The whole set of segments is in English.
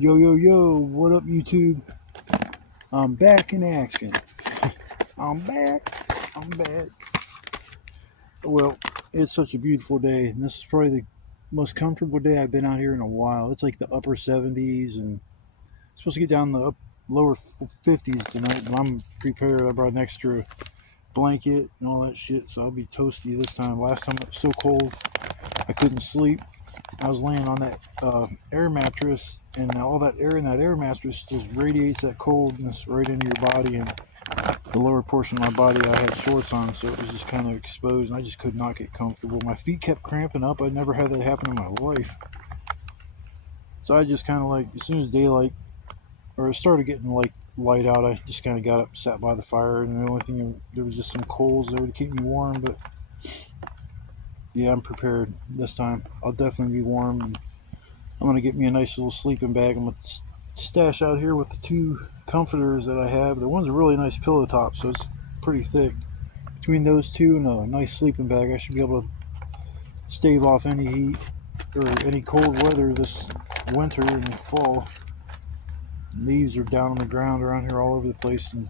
Yo, yo, yo, what up, YouTube? I'm back in action. I'm back. I'm back. Well, it's such a beautiful day, and this is probably the most comfortable day I've been out here in a while. It's like the upper 70s, and it's supposed to get down the lower 50s tonight, but I'm prepared. I brought an extra blanket and all that shit, so I'll be toasty this time. Last time it was so cold, I couldn't sleep. I was laying on that air mattress, and all that air in that air mattress just radiates that coldness right into your body. And the lower portion of my body, I had shorts on, so it was just kind of exposed, and I just could not get comfortable. My feet kept cramping up. I never had that happen in my life. So I just kind of like, as soon as daylight, or it started getting like light out, I just kind of got up, sat by the fire, and the only thing, there was just some coals there to keep me warm. But yeah, I'm prepared this time. I'll definitely be warm. And I'm going to get me a nice little sleeping bag. I'm going to stash out here with the two comforters that I have. The one's a really nice pillow top, so it's pretty thick. Between those two and a nice sleeping bag, I should be able to stave off any heat or any cold weather this winter and fall. Leaves are down on the ground around here all over the place, and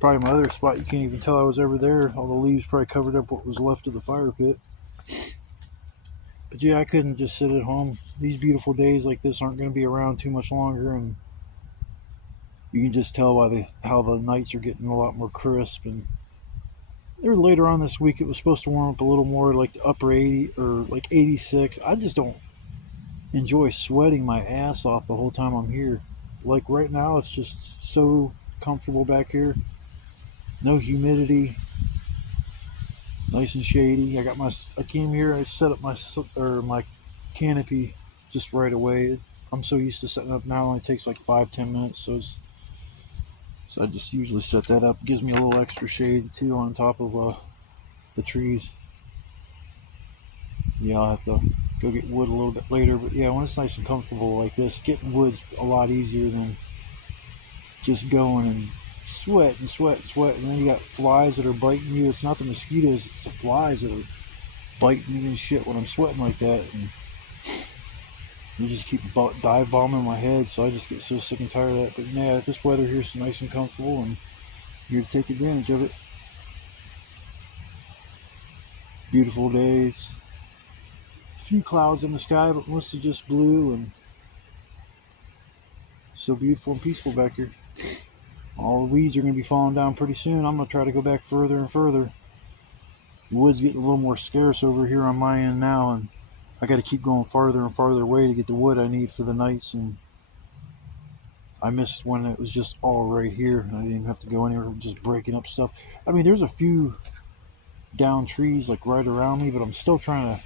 probably my other spot, you can't even tell I was ever there. All the leaves probably covered up what was left of the fire pit. But yeah, I couldn't just sit at home. These beautiful days like this aren't going to be around too much longer, and you can just tell by how the nights are getting a lot more crisp. And there later on this week, it was supposed to warm up a little more, like the upper 80 or like 86. I just don't enjoy sweating my ass off the whole time I'm here. Like right now, it's just so comfortable back here. No humidity. Nice and shady. I came here, I set up my canopy just right away. I'm so used to setting up now, it only takes like 5-10 minutes, so I just usually set that up. It gives me a little extra shade too on top of the trees. Yeah, I'll have to go get wood a little bit later, but yeah, when it's nice and comfortable like this, getting wood's a lot easier than just going and sweat and sweat and sweat, and then you got flies that are biting you. It's not the mosquitoes, it's the flies that are biting me and shit when I'm sweating like that, and you just keep dive bombing my head, so I just get so sick and tired of that. But yeah, this weather here's nice and comfortable, and here to take advantage of it. Beautiful days, a few clouds in the sky, but mostly just blue, and so beautiful and peaceful back here. All the weeds are going to be falling down pretty soon. I'm going to try to go back further and further. The wood's getting a little more scarce over here on my end now, and I got to keep going farther and farther away to get the wood I need for the nights. And I missed when it was just all right here, and I didn't even have to go anywhere, just breaking up stuff. I mean, there's a few down trees like right around me, but I'm still trying to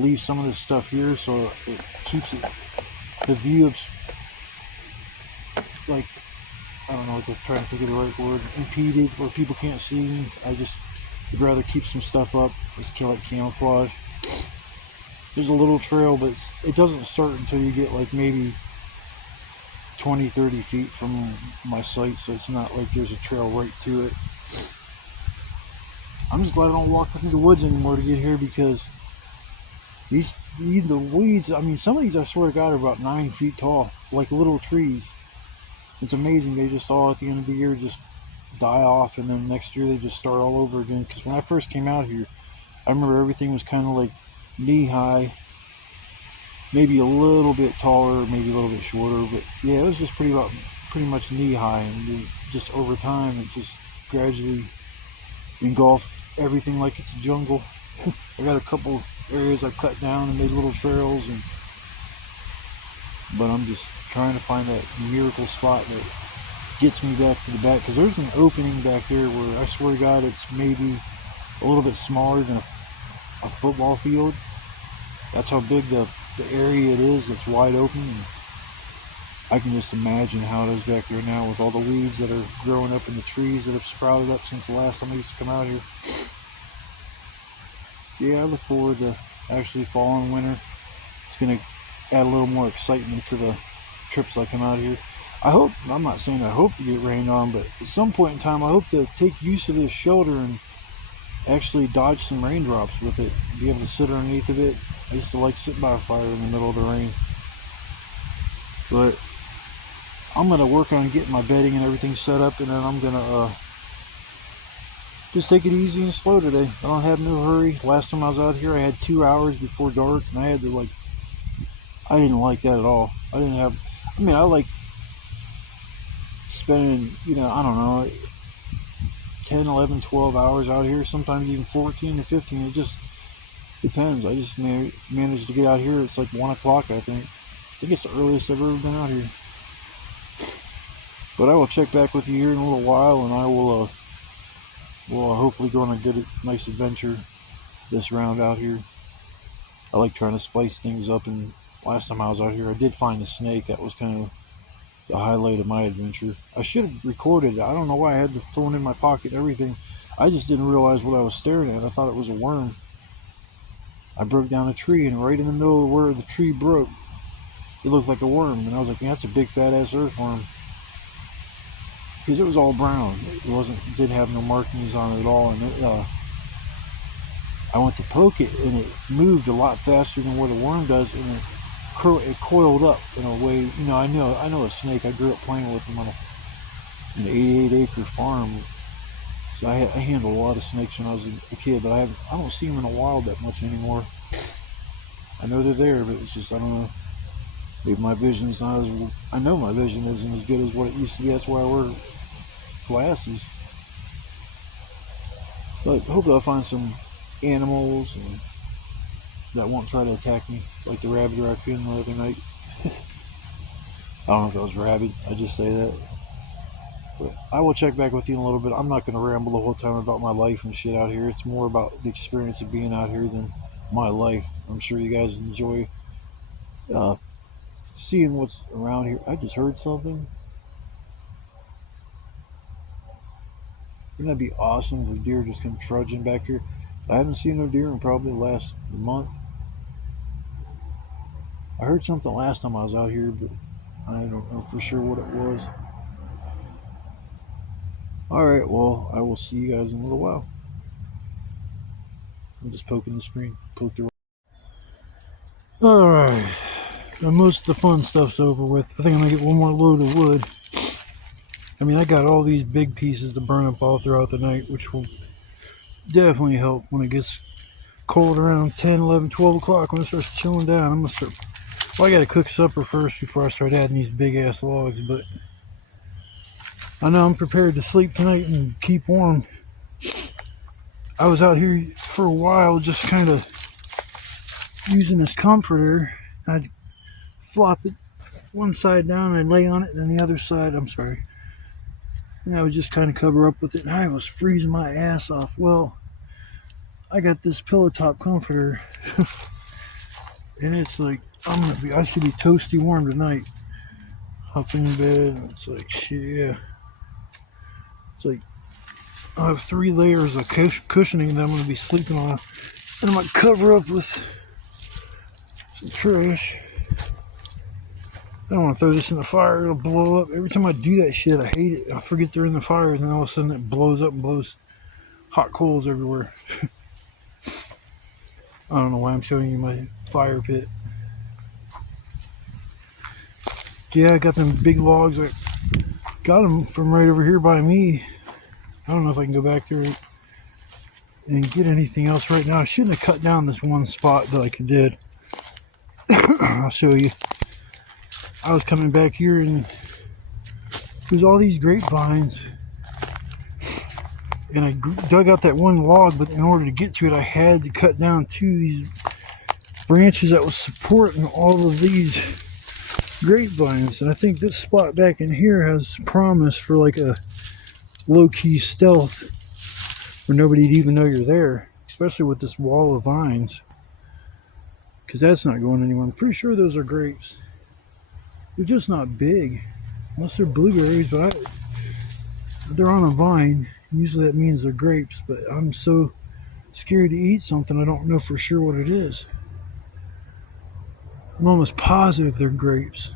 leave some of this stuff here so it keeps the view of, like, I don't know what to try to think of the right word, impeded, where people can't see me. I just would rather keep some stuff up just to like camouflage. There's a little trail, but it doesn't start until you get like maybe 20-30 feet from my site, so it's not like there's a trail right to it. I'm just glad I don't walk through the woods anymore to get here, because the weeds, I mean, some of these I swear to God are about 9 feet tall, like little trees. It's amazing. They just all at the end of the year just die off, and then next year they just start all over again. Because when I first came out here, I remember everything was kind of like knee high, maybe a little bit taller, maybe a little bit shorter, but yeah, it was just pretty much knee high, and just over time it just gradually engulfed everything like it's a jungle. I got a couple areas I cut down and made little trails, but I'm just trying to find that miracle spot that gets me back to the back, because there's an opening back there where I swear to God it's maybe a little bit smaller than a football field. That's how big the area it is that's wide open. And I can just imagine how it is back there now with all the weeds that are growing up in the trees that have sprouted up since the last time I used to come out here. Yeah, I look forward to actually fall and winter. It's going to add a little more excitement to the trips I come out here. I'm not saying I hope to get rained on, but at some point in time I hope to take use of this shelter and actually dodge some raindrops with it, be able to sit underneath of it. I used to like sitting by a fire in the middle of the rain. But I'm gonna work on getting my bedding and everything set up, and then I'm gonna just take it easy and slow today. I don't have no hurry. Last time I was out here, I had 2 hours before dark, and I had to I didn't like that at all. I mean, I like spending, I don't know, 10, 11, 12 hours out here, sometimes even 14 to 15. It just depends. I just managed to get out here. It's like 1 o'clock, I think. I think it's the earliest I've ever been out here. But I will check back with you here in a little while, and I will hopefully go on a nice adventure this round out here. I like trying to spice things up, and last time I was out here, I did find a snake. That was kind of the highlight of my adventure. I should have recorded it. I don't know why I had the phone in my pocket and everything. I just didn't realize what I was staring at. I thought it was a worm. I broke down a tree, and right in the middle of where the tree broke, it looked like a worm. And I was like, man, that's a big fat ass earthworm. Because it was all brown. It didn't have no markings on it at all. And I went to poke it, and it moved a lot faster than what a worm does, and it coiled up in a way. I know a snake. I grew up playing with them on an 88-acre farm. So I handled a lot of snakes when I was a kid, but I don't see them in the wild that much anymore. I know they're there, but it's just, I don't know. Maybe my vision's not as, I know my vision isn't as good as what it used to be. That's why I wear glasses. But hopefully I'll find some animals that won't try to attack me, like the rabid raccoon the other night. I don't know if it was rabid. I just say that. But I will check back with you in a little bit. I'm not going to ramble the whole time about my life and shit out here. It's more about the experience of being out here than my life. I'm sure you guys enjoy seeing what's around here. I just heard something. Wouldn't that be awesome if deer just come trudging back here? I haven't seen no deer in probably the last month. I heard something last time I was out here, but I don't know for sure what it was. Alright, well, I will see you guys in a little while. I'm just poking the screen. Alright, now most of the fun stuff's over with. I think I'm going to get one more load of wood. I mean, I got all these big pieces to burn up all throughout the night, which will definitely help when it gets cold around 10, 11, 12 o'clock. When it starts chilling down, I'm going to start... Well, I got to cook supper first before I start adding these big-ass logs, but I know I'm prepared to sleep tonight and keep warm. I was out here for a while just kind of using this comforter. I'd flop it one side down and I'd lay on it, and then the other side, I'm sorry. And I would just kind of cover up with it, and I was freezing my ass off. Well, I got this pillow top comforter, and it's like, I should be toasty warm tonight. Hop in bed, and it's like, yeah. It's like, I have 3 layers of cushioning that I'm going to be sleeping on. And I'm going to cover up with some trash. I don't want to throw this in the fire. It'll blow up. Every time I do that shit, I hate it. I forget they're in the fire, and then all of a sudden it blows up and blows hot coals everywhere. I don't know why I'm showing you my fire pit. Yeah, I got them big logs. I got them from right over here by me. I don't know if I can go back there and get anything else right now. I shouldn't have cut down this one spot that I did. I'll show you. I was coming back here, and there's all these grapevines, and I dug out that one log, but in order to get to it, I had to cut down 2 of these branches that was supporting all of these grapevines. And I think this spot back in here has promise for like a low-key stealth where nobody'd even know you're there, especially with this wall of vines, because that's not going anywhere. I'm pretty sure those are grapes. They're just not big, unless they're blueberries, but they're on a vine. Usually that means they're grapes, but I'm so scared to eat something I don't know for sure what it is. I'm almost positive they're grapes.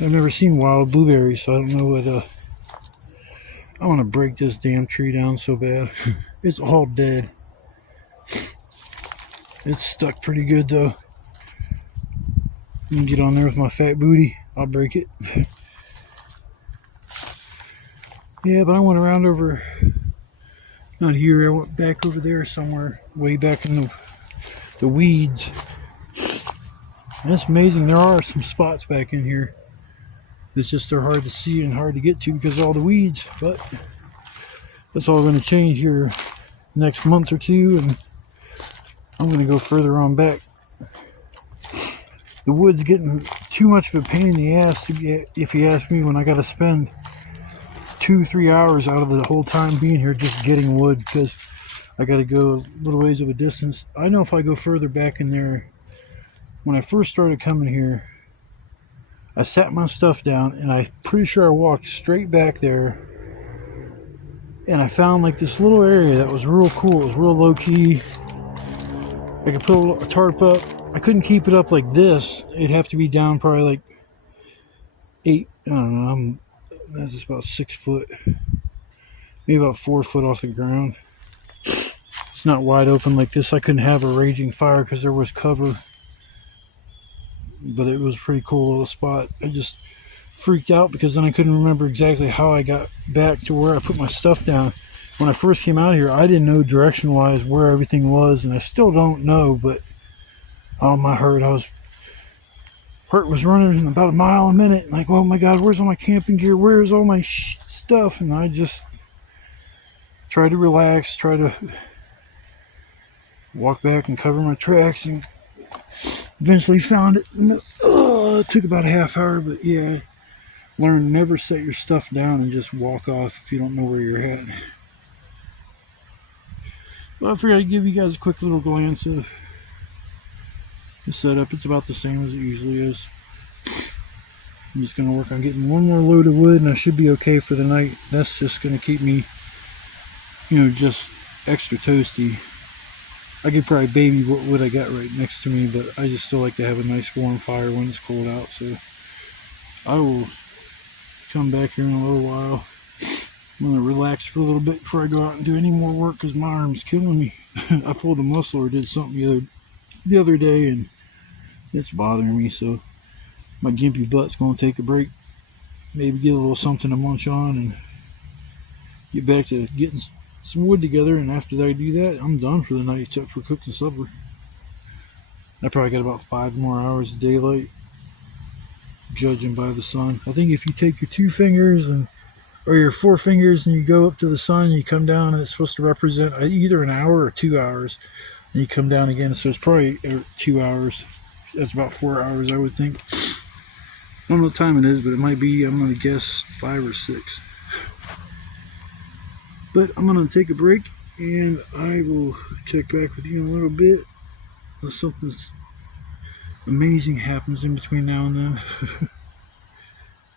I've never seen wild blueberries, so I don't know what, I want to break this damn tree down so bad. It's all dead. It's stuck pretty good though. You can get on there with my fat booty. I'll break it. Yeah, but I went around over, not here, I went back over there somewhere, way back in the weeds. And it's amazing, there are some spots back in here. It's just they're hard to see and hard to get to because of all the weeds, but that's all going to change here next month or two, and I'm going to go further on back. The wood's getting too much of a pain in the ass, if you ask me, when I got to spend 2-3 hours out of the whole time being here just getting wood, because I got to go a little ways of a distance. I know if I go further back in there, when I first started coming here, I sat my stuff down and I'm pretty sure I walked straight back there, and I found like this little area that was real cool. It was real low key. I could put a tarp up. I couldn't keep it up like this. It'd have to be down probably like 8, I don't know, that's just about 6 foot, maybe about 4 foot off the ground. It's not wide open like this. I couldn't have a raging fire because there was cover, but it was a pretty cool little spot. I just freaked out because then I couldn't remember exactly how I got back to where I put my stuff down. When I first came out here, I didn't know direction wise where everything was, and I still don't know, but oh, my heart was running about a mile a minute. Like, oh my God, where's all my camping gear? Where's all my stuff? And I just tried to relax, try to walk back and cover my tracks, and eventually found it. It took about a half hour, but yeah, learn to never set your stuff down and just walk off if you don't know where you're at. Well, I figured I'd give you guys a quick little glance of the setup. It's about the same as it usually is. I'm just going to work on getting one more load of wood and I should be okay for the night. That's just going to keep me, just extra toasty. I could probably baby what I got right next to me, but I just still like to have a nice warm fire when it's cold out. So I will come back here in a little while. I'm going to relax for a little bit before I go out and do any more work because my arm's killing me. I pulled a muscle or did something the other day and it's bothering me, so my gimpy butt's going to take a break. Maybe get a little something to munch on and get back to getting some wood together, and after I do that, I'm done for the night except for cooking supper. I probably got about 5 more hours of daylight, judging by the sun. I think if you take your 2 fingers or your 4 fingers and you go up to the sun and you come down, and it's supposed to represent either an hour or 2 hours, and you come down again, so it's probably 2 hours. That's about 4 hours, I would think. I don't know what time it is, but it might be, I'm going to guess 5 or 6. But I'm going to take a break, and I will check back with you in a little bit unless something amazing happens in between now and then.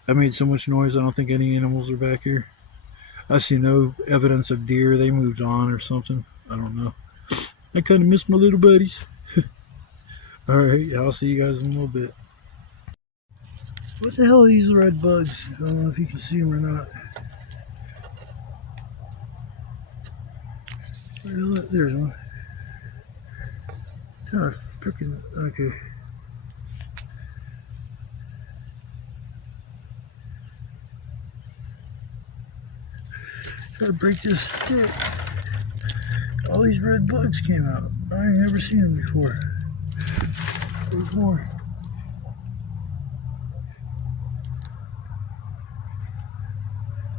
I made so much noise, I don't think any animals are back here. I see no evidence of deer. They moved on or something. I don't know. I kind of miss my little buddies. Alright, I'll see you guys in a little bit. What the hell are these red bugs? I don't know if you can see them or not. There's one. Oh, freaking, okay. Try to break this stick. All these red bugs came out. I've never seen them before. There's more.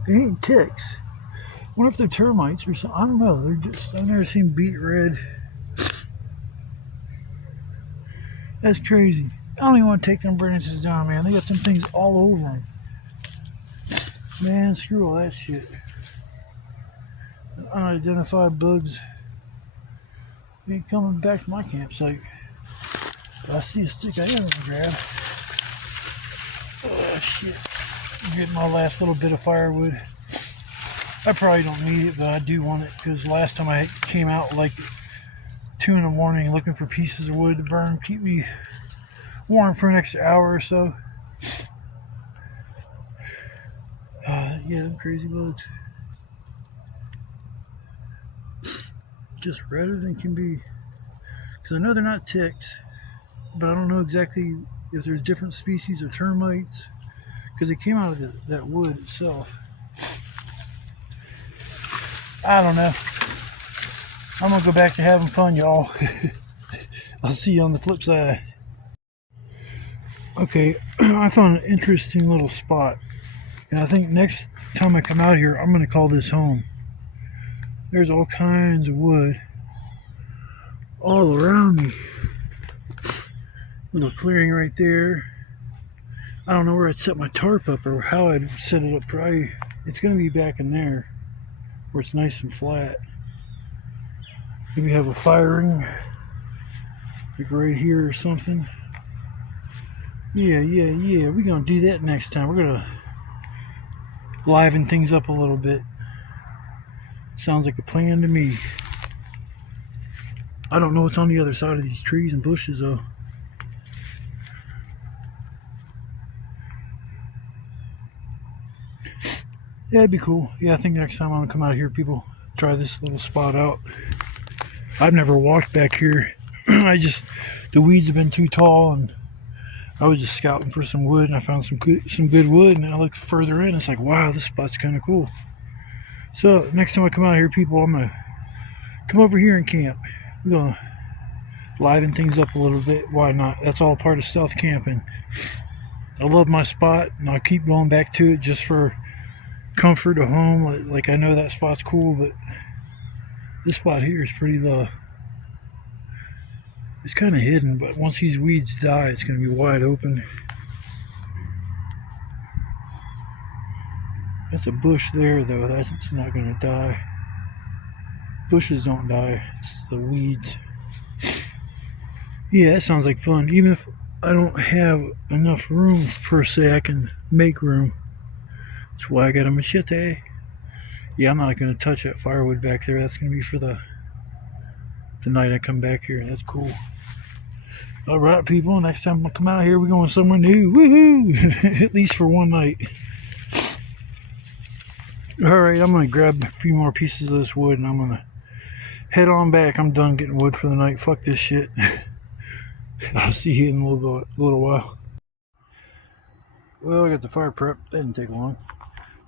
They ain't ticks. I wonder if they're termites or something. I don't know. They're just, I've never seen beet red. That's crazy. I don't even want to take them branches down, man. They got them things all over them. Man, screw all that shit. Unidentified bugs. They ain't coming back to my campsite. I see a stick I am gonna grab. Oh shit. I'm getting my last little bit of firewood. I probably don't need it, but I do want it because last time I came out like 2 in the morning looking for pieces of wood to burn, keep me warm for an extra hour or so. Yeah, them crazy bugs. Just redder than can be. Because I know they're not ticks, but I don't know exactly if there's different species of termites, because it came out of that wood itself. I don't know. I'm gonna go back to having fun, y'all. I'll see you on the flip side. Okay, I found an interesting little spot, and I think next time I come out here, I'm gonna call this home. There's all kinds of wood all around me. Little clearing right there. I don't know where I'd set my tarp up or how I'd set it up. Probably it's gonna be back in there where it's nice and flat. Maybe have a fire ring like right here or something. Yeah. We're gonna do that next time. We're gonna liven things up a little bit. Sounds like a plan to me. I don't know what's on the other side of these trees and bushes though. Yeah, it'd be cool. Yeah, I think next time I'm gonna come out here, people, try this little spot out. I've never walked back here. The weeds have been too tall, and I was just scouting for some wood, and I found some good wood, and I looked further in, it's like, wow, this spot's kind of cool. So next time I come out here, people, I'm gonna come over here and camp. I'm gonna liven things up a little bit. Why not? That's all part of stealth camping. I love my spot, and I'll keep going back to it just for comfort of home. Like I know that spot's cool, but this spot here is pretty low. It's kind of hidden, but once these weeds die, it's going to be wide open. That's a bush there, though. That's not going to die. Bushes don't die. It's the weeds. Yeah, that sounds like fun. Even if I don't have enough room per se, I can make room. That's why I got a machete. Yeah, I'm not going to touch that firewood back there. That's going to be for the night I come back here. That's cool. All right, people. Next time I come out here, we're going somewhere new. Woohoo! At least for one night. All right, I'm going to grab a few more pieces of this wood, and I'm going to head on back. I'm done getting wood for the night. Fuck this shit. I'll see you in a little while. Well, I got the fire prep. That didn't take long.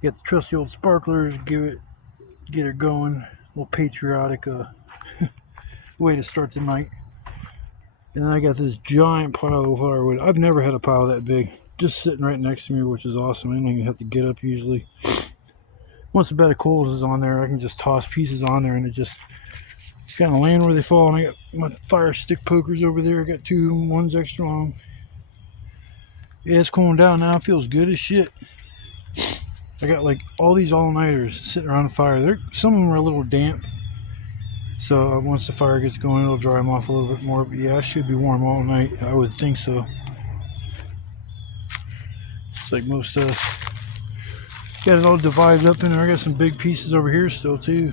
Got the trusty old sparklers. Get it going. A little patriotic way to start the night. And then I got this giant pile of firewood. I've never had a pile that big. Just sitting right next to me, which is awesome. I don't even have to get up usually. Once the bed of coals is on there, I can just toss pieces on there and it's kind of laying where they fall. And I got my fire stick pokers over there. I got two, one's extra long. Yeah, it's cooling down now. It feels good as shit. I got like all these all-nighters sitting around the fire. Some of them are a little damp. So once the fire gets going, it'll dry them off a little bit more. But yeah, I should be warm all night. I would think so. It's like most stuff. Got it all divided up in there. I got some big pieces over here still too.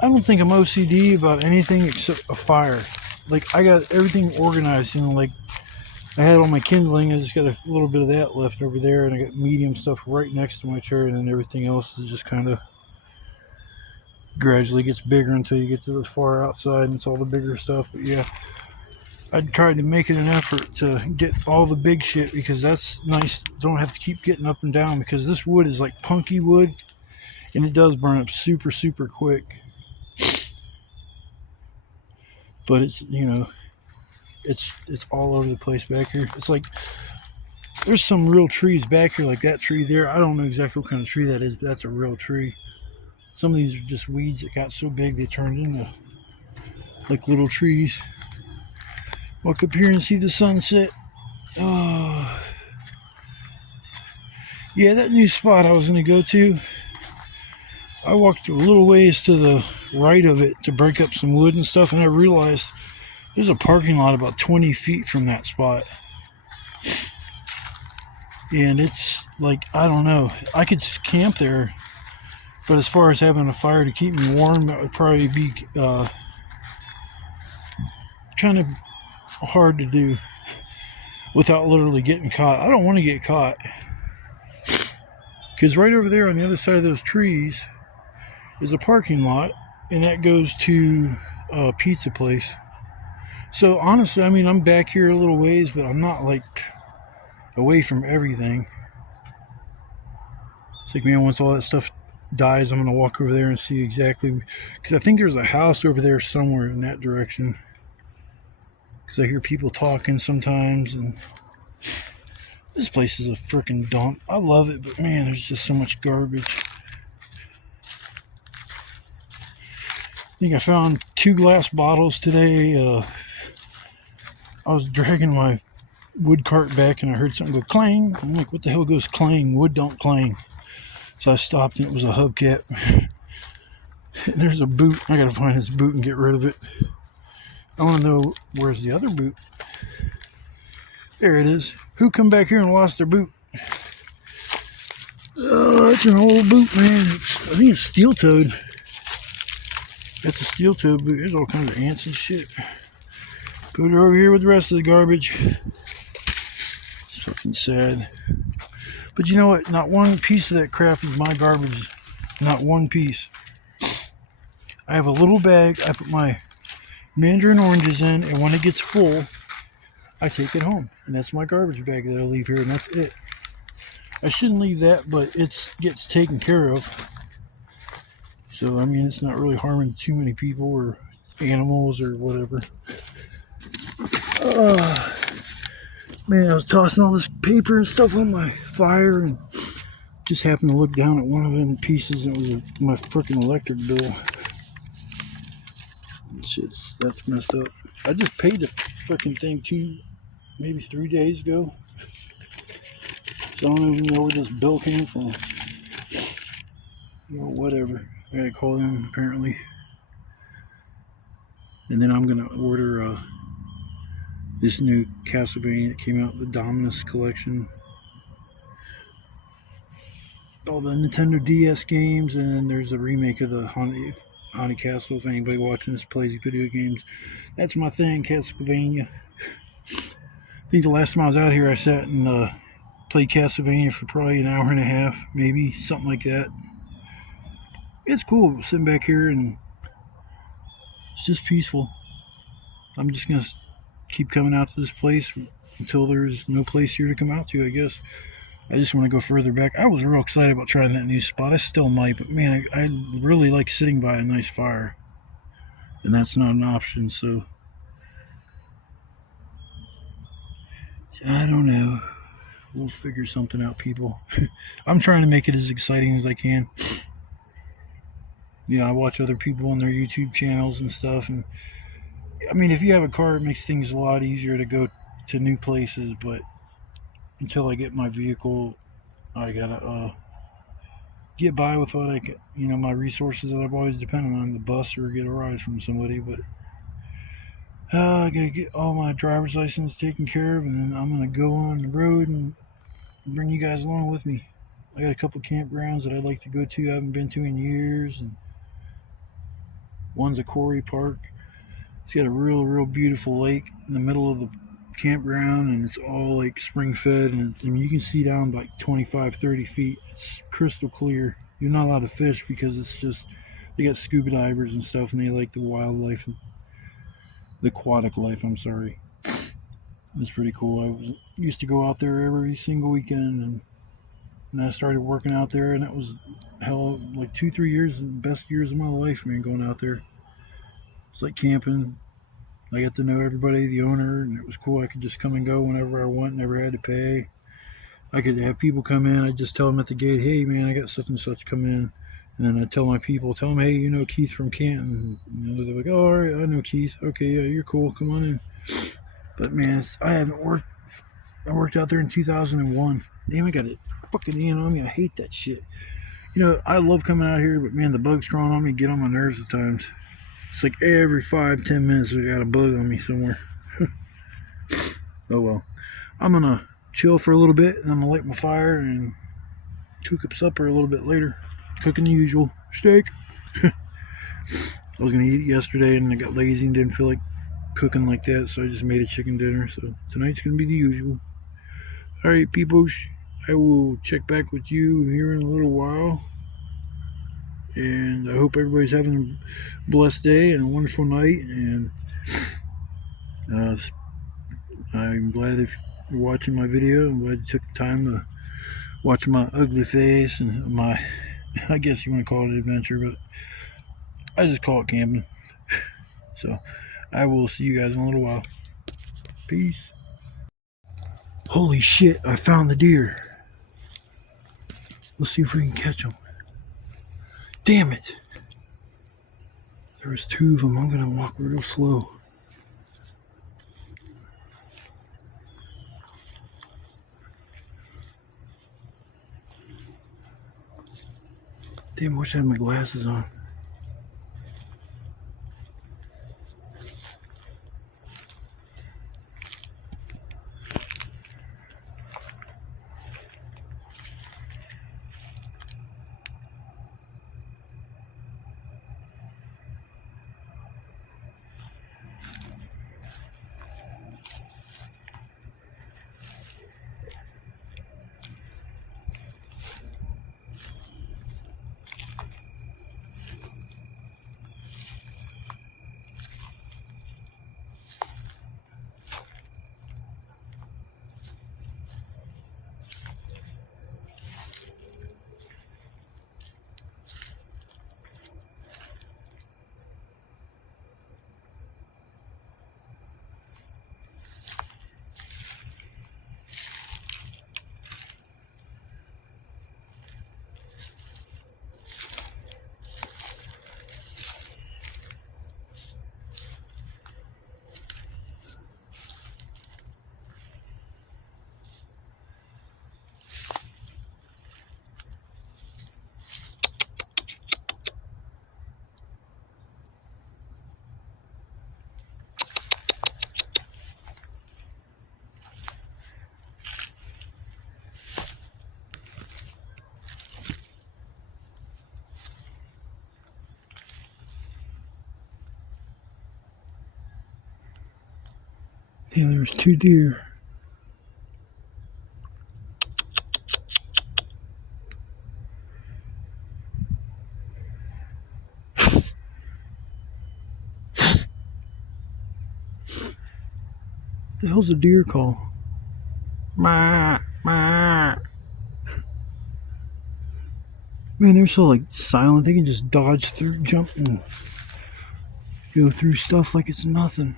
I don't think I'm OCD about anything except a fire. Like I got everything organized, you know, like I had all my kindling. I just got a little bit of that left over there, and I got medium stuff right next to my chair, and then everything else is just kind of gradually gets bigger until you get to the far outside and it's all the bigger stuff. But yeah, I tried to make it an effort to get all the big shit because that's nice. Don't have to keep getting up and down because this wood is like punky wood and it does burn up super, super quick. But it's, you know, it's all over the place back here. It's like there's some real trees back here, like that tree there. I don't know exactly what kind of tree that is, but that's a real tree. Some of these are just weeds that got so big they turned into like little trees. Walk up here and see the sunset. Oh, yeah, that new spot I was going to go to, I walked a little ways to the right of it to break up some wood and stuff, and I realized there's a parking lot about 20 feet from that spot. And it's like, I don't know, I could camp there, but as far as having a fire to keep me warm, that would probably be kind of hard to do without literally getting caught. I don't want to get caught, because right over there on the other side of those trees is a parking lot, and that goes to a pizza place. So honestly, I mean, I'm back here a little ways, but I'm not like away from everything. It's like, man, once all that stuff dies, I'm gonna walk over there and see exactly, because I think there's a house over there somewhere in that direction. Because I hear people talking sometimes, and this place is a freaking dump. I love it, but man, there's just so much garbage. I think I found 2 glass bottles today. I was dragging my wood cart back and I heard something go clang. I'm like, what the hell goes clang? Wood don't clang. So I stopped and it was a hubcap. There's a boot. I gotta find this boot and get rid of it. I want to know, where's the other boot? There it is. Who come back here and lost their boot? Oh, that's an old boot, man. I think it's steel-toed. That's a steel-toed boot. There's all kinds of ants and shit. Put it over here with the rest of the garbage. It's fucking sad. But you know what? Not one piece of that crap is my garbage. Not one piece. I have a little bag. I put my mandarin oranges in, and when it gets full, I take it home. And that's my garbage bag that I leave here, and that's it. I shouldn't leave that, but it gets taken care of. So, I mean, it's not really harming too many people or animals or whatever. Man, I was tossing all this paper and stuff on my fire and just happened to look down at one of them pieces, and it was my freaking electric bill. That's messed up. I just paid the freaking thing maybe 3 days ago. So I don't even know where this bill came from. Well, whatever. I gotta call them apparently. And then I'm gonna order this new Castlevania that came out, the Dominus collection. All the Nintendo DS games, and then there's a remake of the Haunted Castle. If anybody watching this plays video games, that's my thing, Castlevania. I think the last time I was out here, I sat and played Castlevania for probably an hour and a half, maybe, something like that. It's cool sitting back here, and it's just peaceful. I'm just going to keep coming out to this place until there's no place here to come out to, I guess. I just want to go further back. I was real excited about trying that new spot. I still might, but man, I really like sitting by a nice fire. And that's not an option, so I don't know. We'll figure something out, people. I'm trying to make it as exciting as I can. Yeah, I watch other people on their YouTube channels and stuff, and I mean, if you have a car, it makes things a lot easier to go to new places, but until I get my vehicle, I gotta get by with what I can, my resources that I've always depended on, the bus or get a ride from somebody. But I gotta get all my driver's license taken care of, and then I'm gonna go on the road and bring you guys along with me. I got a couple campgrounds that I'd like to go to I haven't been to in years, and one's a Quarry Park. It's got a real beautiful lake in the middle of the campground, and it's all like spring fed, and you can see down like 25-30 feet. It's crystal clear. You're not allowed to fish because it's just, they got scuba divers and stuff, and they like the wildlife, the aquatic life, I'm sorry. It's pretty cool. I used to go out there every single weekend, and I started working out there, and that was hell, like 2-3 years, the best years of my life, man, going out there. It's like camping. I got to know everybody, the owner, and it was cool. I could just come and go whenever I want, never had to pay. I could have people come in. I'd just tell them at the gate, hey, man, I got such and such come in. And then I'd tell my people, tell them, hey, you know Keith from Canton. They're like, oh, all right, I know Keith. Okay, yeah, you're cool. Come on in. But, man, I worked out there in 2001. Damn, I got a fucking ant on me. I hate that shit. I love coming out here, but, man, the bugs crawling on me get on my nerves at times. It's like every 5-10 minutes I got a bug on me somewhere. Oh well. I'm gonna chill for a little bit, and I'm gonna light my fire and cook up supper a little bit later. Cooking the usual steak. I was gonna eat it yesterday, and I got lazy and didn't feel like cooking like that, so I just made a chicken dinner. So tonight's gonna be the usual. Alright, peoples, I will check back with you here in a little while, and I hope everybody's having a blessed day and a wonderful night, and Uh, I'm glad if you're watching my video. I'm glad you took the time to watch my ugly face and my, I guess you want to call it an adventure, but I just call it camping. So I will see you guys in a little while. Peace. Holy shit, I found the deer. Let's see if we can catch them. Damn it. There was two of them. I'm going to walk real slow. Damn, I wish I had my glasses on. Yeah, there's two deer. What the hell's a deer call? Ma, ma. Man, they're so like silent. They can just dodge through, jump, and go through stuff like it's nothing.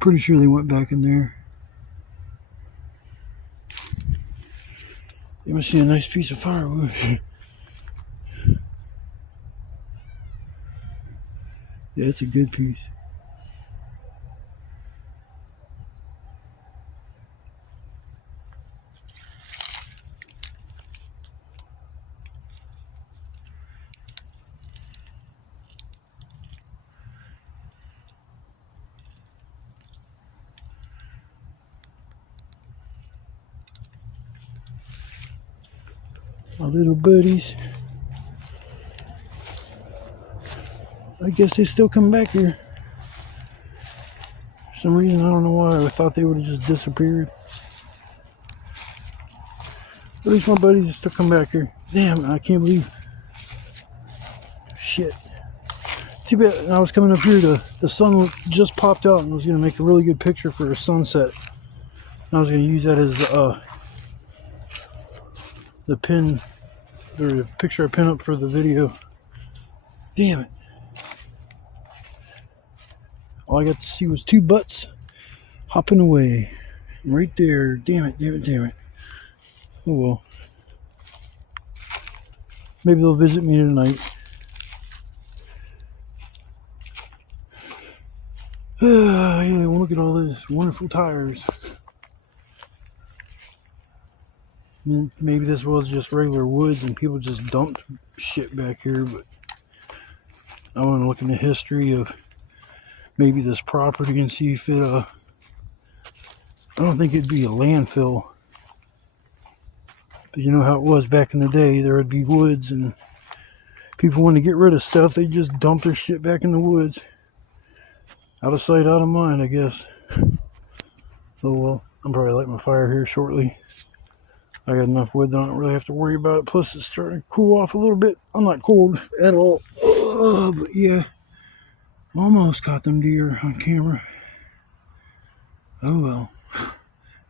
Pretty sure they went back in there. They must see a nice piece of firewood. Yeah, it's a good piece. My little buddies. I guess they still come back here. For some reason, I don't know why. I thought they would have just disappeared. At least my buddies still come back here. Damn, I can't believe. Shit. Too bad I was coming up here, the sun just popped out and was going to make a really good picture for a sunset. And I was going to use that as the pin, or the picture I pin up for the video. Damn it. All I got to see was two butts hopping away. Right there. Damn it, damn it, damn it. Oh well. Maybe they'll visit me tonight. Yeah, well, look at all these wonderful tires. Maybe this was just regular woods and people just dumped shit back here, but I want to look in the history of maybe this property and see if it, I don't think it'd be a landfill. But you know how it was back in the day, there would be woods and people wanted to get rid of stuff, they just dump their shit back in the woods. Out of sight, out of mind, I guess. So, well, I'm probably lighting my fire here shortly. I got enough wood that I don't really have to worry about it. Plus, it's starting to cool off a little bit. I'm not cold at all. But yeah, almost caught them deer on camera. Oh well.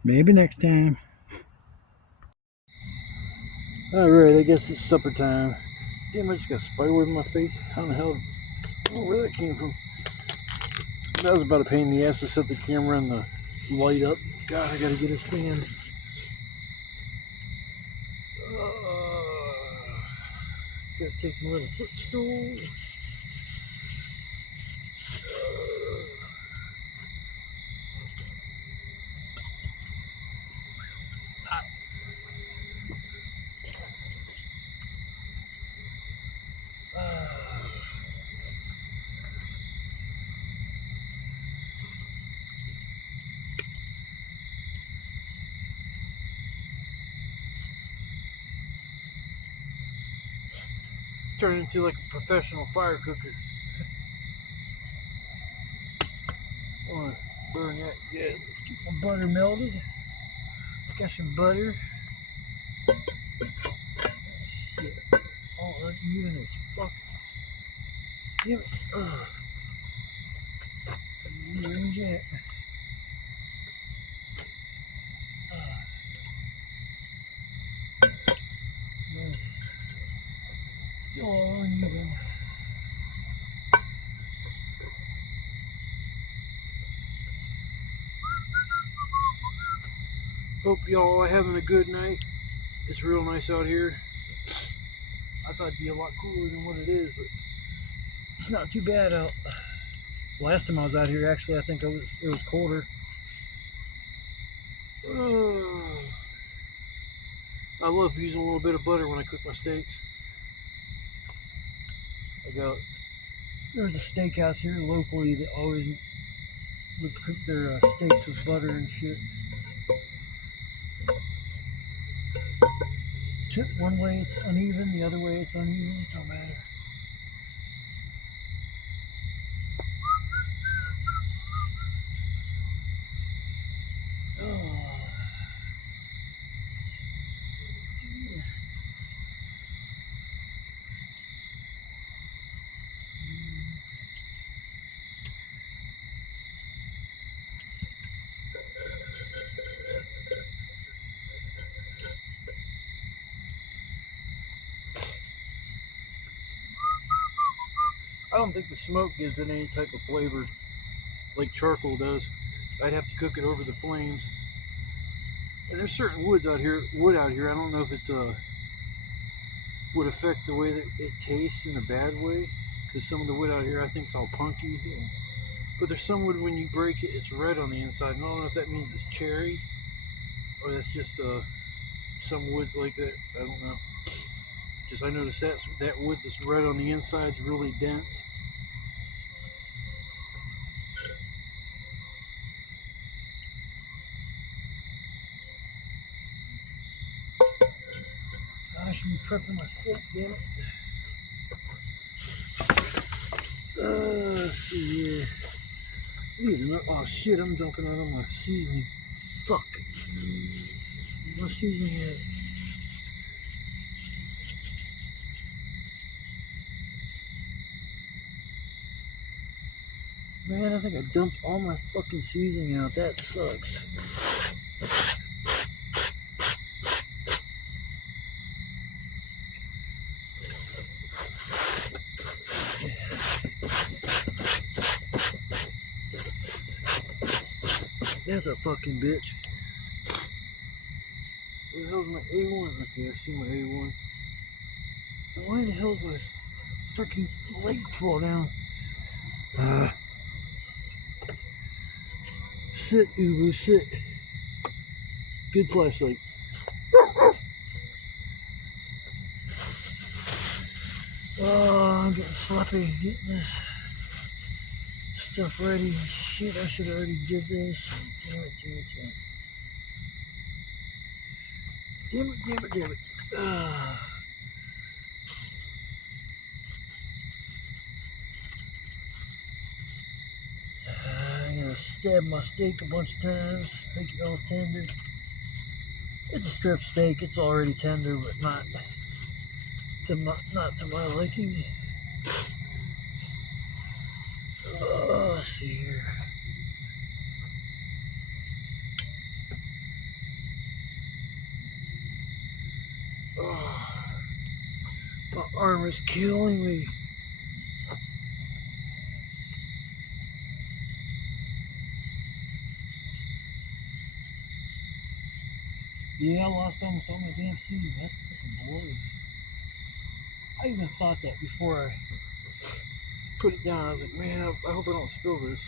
Maybe next time. Alright, I guess it's supper time. Damn, I just got a spider web in my face. How in the hell? I don't know where that came from. That was about a pain in the ass to set the camera and the light up. God, I gotta get a stand. Gotta take my little footstool. Turn into like a professional fire cooker. Want to burn that? Yeah. Let's get my butter melted. Got some butter. Shit. All uneven as fuck. Damn it. Ugh. Range that. Still all uneven. Hope y'all are having a good night. It's real nice out here. I thought it'd be a lot cooler than what it is, but it's not too bad out. Last time I was out here, actually, I think it was colder. I love using a little bit of butter when I cook my steaks. There's a steakhouse here locally that always would cook their steaks with butter and shit. One way it's uneven, the other way it's uneven, it don't matter. I don't think the smoke gives it any type of flavor like charcoal does. I'd have to cook it over the flames. And there's certain wood out here. I don't know if it's would affect the way that it tastes in a bad way. Because some of the wood out here I think is all punky. But there's some wood when you break it, it's red on the inside. And I don't know if that means it's cherry or that's just some woods like that. I don't know. Just I noticed that wood that's red on the inside is really dense. I should be prepping my steak, damn it. Let's see here. Oh shit, I'm dumping out on my seasoning. Fuck. My seasoning is. Man, I think I dumped all my fucking seasoning out. That sucks. That's a fucking bitch. Where the hell's my A1? Okay, I see my A1. And why the hell did my freaking leg fall down? Sit, Ubu, sit. Good flashlight. Oh, I'm getting sloppy getting this stuff ready. Shit, I should have already did this. Damn it. I gotta stab my steak a bunch of times, make it all tender. It's a strip steak, it's already tender, but not to my liking. Let's see here. arm is killing me. Yeah, I lost almost all my damn seeds. That's fucking bloody. I even thought that before I put it down. I was like, man, I hope I don't spill this.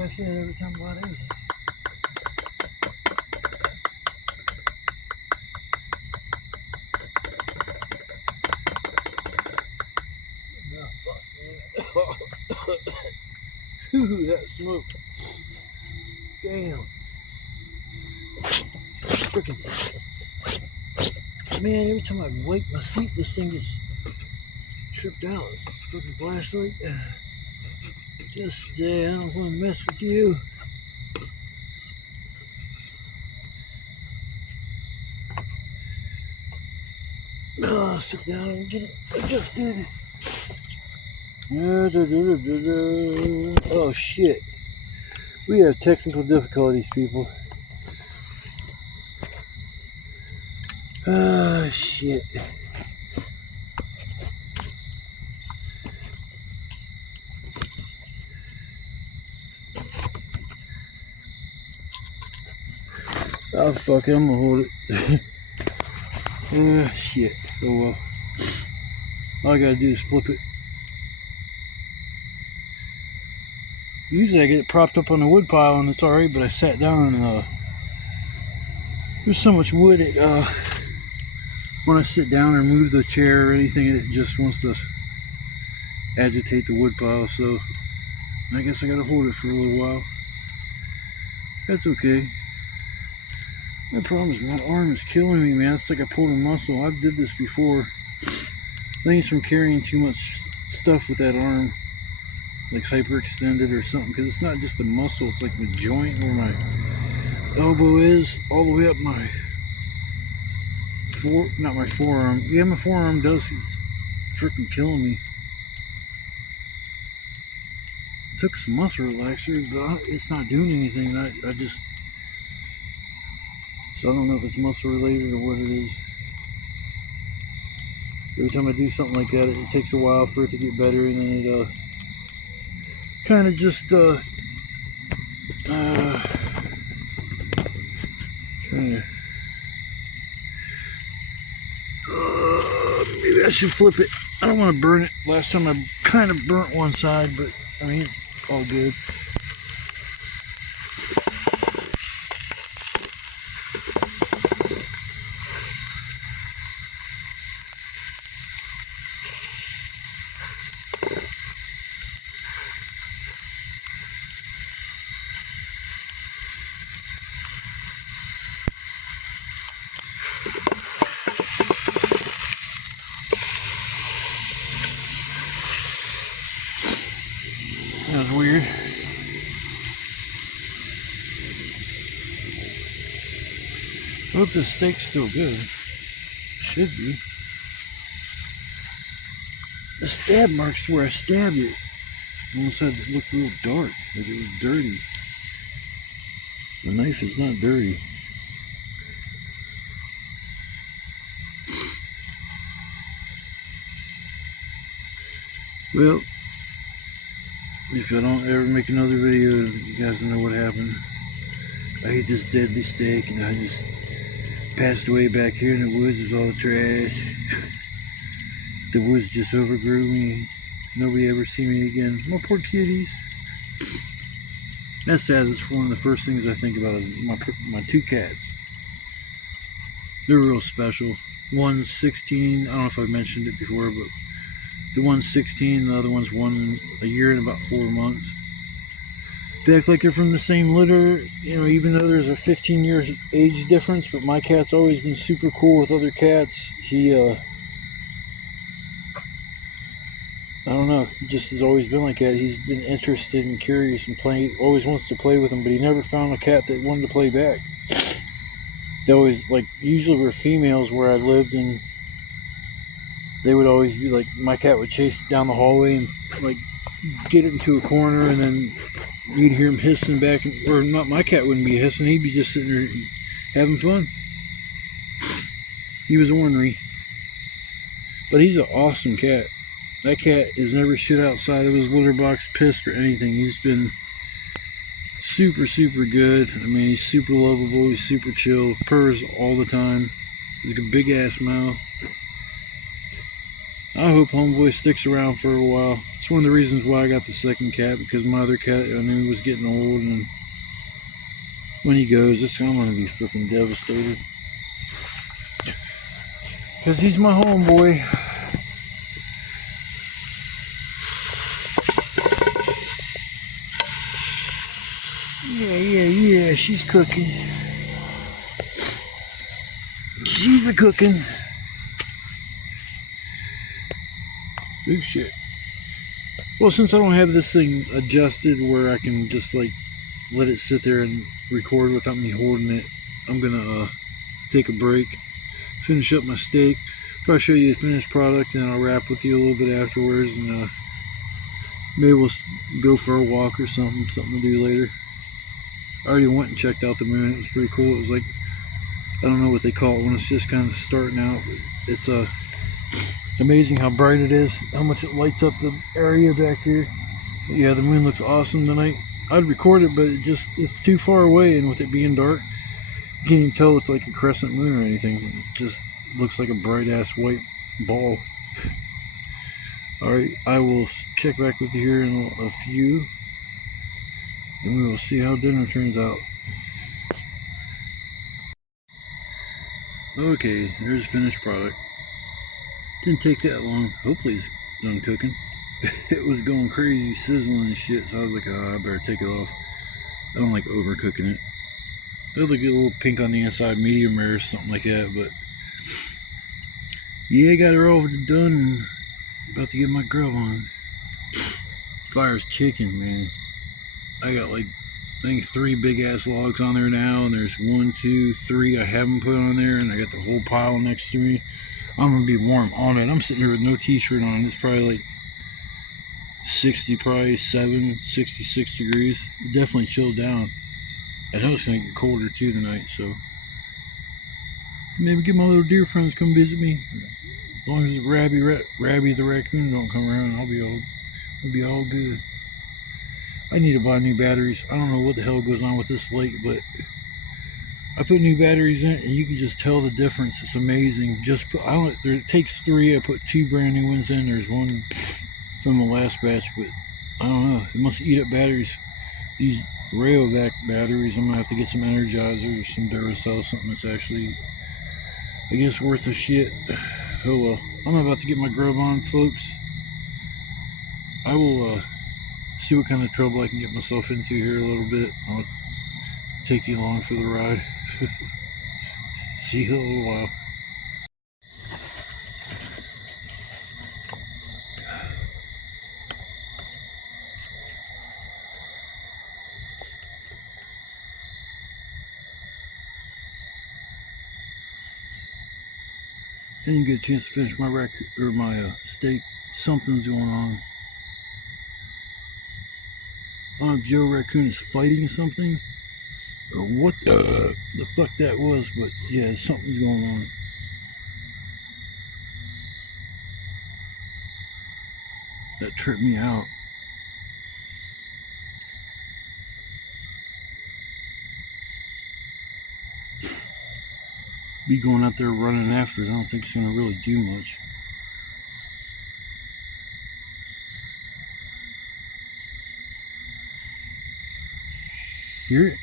I say that every time I buy anything. Ooh, that smoke. Damn. Freaking. Man, every time I wipe my feet, this thing gets tripped out. Fucking flashlight. Just stay. I don't want to mess with you. Oh, sit down and get it adjusted. Oh shit. We have technical difficulties, people. Oh shit. Oh fuck it, I'm gonna hold it. Shit. Oh well. All I gotta do is flip it. Usually I get it propped up on the wood pile and it's alright, but I sat down and there's so much wood when I sit down or move the chair or anything, it just wants to agitate the wood pile, so I guess I gotta hold it for a little while. That's okay. My problem is my arm is killing me, man. It's like I pulled a muscle. I've did this before. I think it's from carrying too much stuff with that arm, like hyperextended or something, because it's not just a muscle, it's like the joint where my elbow is, all the way up my not my forearm. Yeah, my forearm does. It's freaking killing me. Took some muscle relaxers, but it's not doing anything. I just, so I don't know if it's muscle related or what it is. Every time I do something like that, it takes a while for it to get better, and then it kind of just trying to. Maybe I should flip it. I don't want to burn it. Last time I kind of burnt one side, but I mean, it's all good. That was weird. I hope this steak's still good. Should be. The stab marks where I stabbed it. Almost had it look real dark, like it was dirty. The knife is not dirty. Well, if I don't ever make another video, you guys know what happened. I ate this deadly steak and I just passed away back here in the woods with all the trash. The woods just overgrew me. Nobody ever see me again. My poor kitties. That's sad. It's one of the first things I think about is my two cats. They're real special. One's 16. I don't know if I've mentioned it before, but the one's 16, the other one's a year and about 4 months. They act like they're from the same litter, you know, even though there's a 15-year age difference, but my cat's always been super cool with other cats. He, I don't know, he just has always been like that. He's been interested and curious and always wants to play with them, but he never found a cat that wanted to play back. They always, like, usually were females where I lived, and they would always be like, my cat would chase down the hallway and like get it into a corner, and then you'd hear him hissing back, or not, my cat wouldn't be hissing, he'd be just sitting there having fun. He was ornery. But he's an awesome cat. That cat is never shit outside of his litter box, pissed or anything. He's been super, super good. I mean, he's super lovable. He's super chill. Purrs all the time. He's got a big ass mouth. I hope Homeboy sticks around for a while. It's one of the reasons why I got the second cat, because my other cat I knew was getting old, and when he goes, I'm gonna be freaking devastated. Because he's my homeboy. Yeah, she's cooking. She's a cooking. Big shit. Well, since I don't have this thing adjusted where I can just like let it sit there and record without me holding it, I'm gonna take a break, finish up my steak, probably show you the finished product, and I'll wrap with you a little bit afterwards, and maybe we'll go for a walk or something to do later. I already went and checked out the moon. It was pretty cool. It was like, I don't know what they call it when it's just kind of starting out. It's amazing how bright it is, how much it lights up the area back here. But yeah, the moon looks awesome tonight. I'd record it, but it's too far away, and with it being dark, you can't even tell it's like a crescent moon or anything. It just looks like a bright ass white ball. Alright, I will check back with you here in a few, and we will see how dinner turns out. Okay, there's the finished product. Didn't take that long. Hopefully it's done cooking. It was going crazy, sizzling and shit, so I was like, oh, I better take it off. I don't like overcooking it. It'll get a little pink on the inside, medium rare or something like that, but yeah, got her all done and about to get my grub on. Fire's kicking, man. I got like, I think 3 big ass logs on there now, and there's 1, 2, 3 I haven't put on there, and I got the whole pile next to me. I'm gonna be warm on it. I'm sitting here with no t-shirt on. It's probably like 66 degrees. It definitely chilled down. I know it's gonna get colder too tonight, so maybe get my little deer friends come visit me. As long as Rabby the raccoon don't come around, I'll be all good. I need to buy new batteries. I don't know what the hell goes on with this light, but I put new batteries in it, and you can just tell the difference. It's amazing. It takes 3. I put 2 brand new ones in. There's one from the last batch, but I don't know. It must eat up batteries. These Rayovac batteries, I'm gonna have to get some Energizer or some Duracell, something that's actually, I guess, worth a shit. Oh well. I'm about to get my grub on, folks. I will see what kind of trouble I can get myself into here a little bit. I'll take you along for the ride. See you in a little while. Didn't get a chance to finish my steak. Something's going on. I don't know if Joe Raccoon is fighting something, or what the fuck that was, but yeah, something's going on. That tripped me out. Be going out there running after it, I don't think it's gonna really do much. Hear it?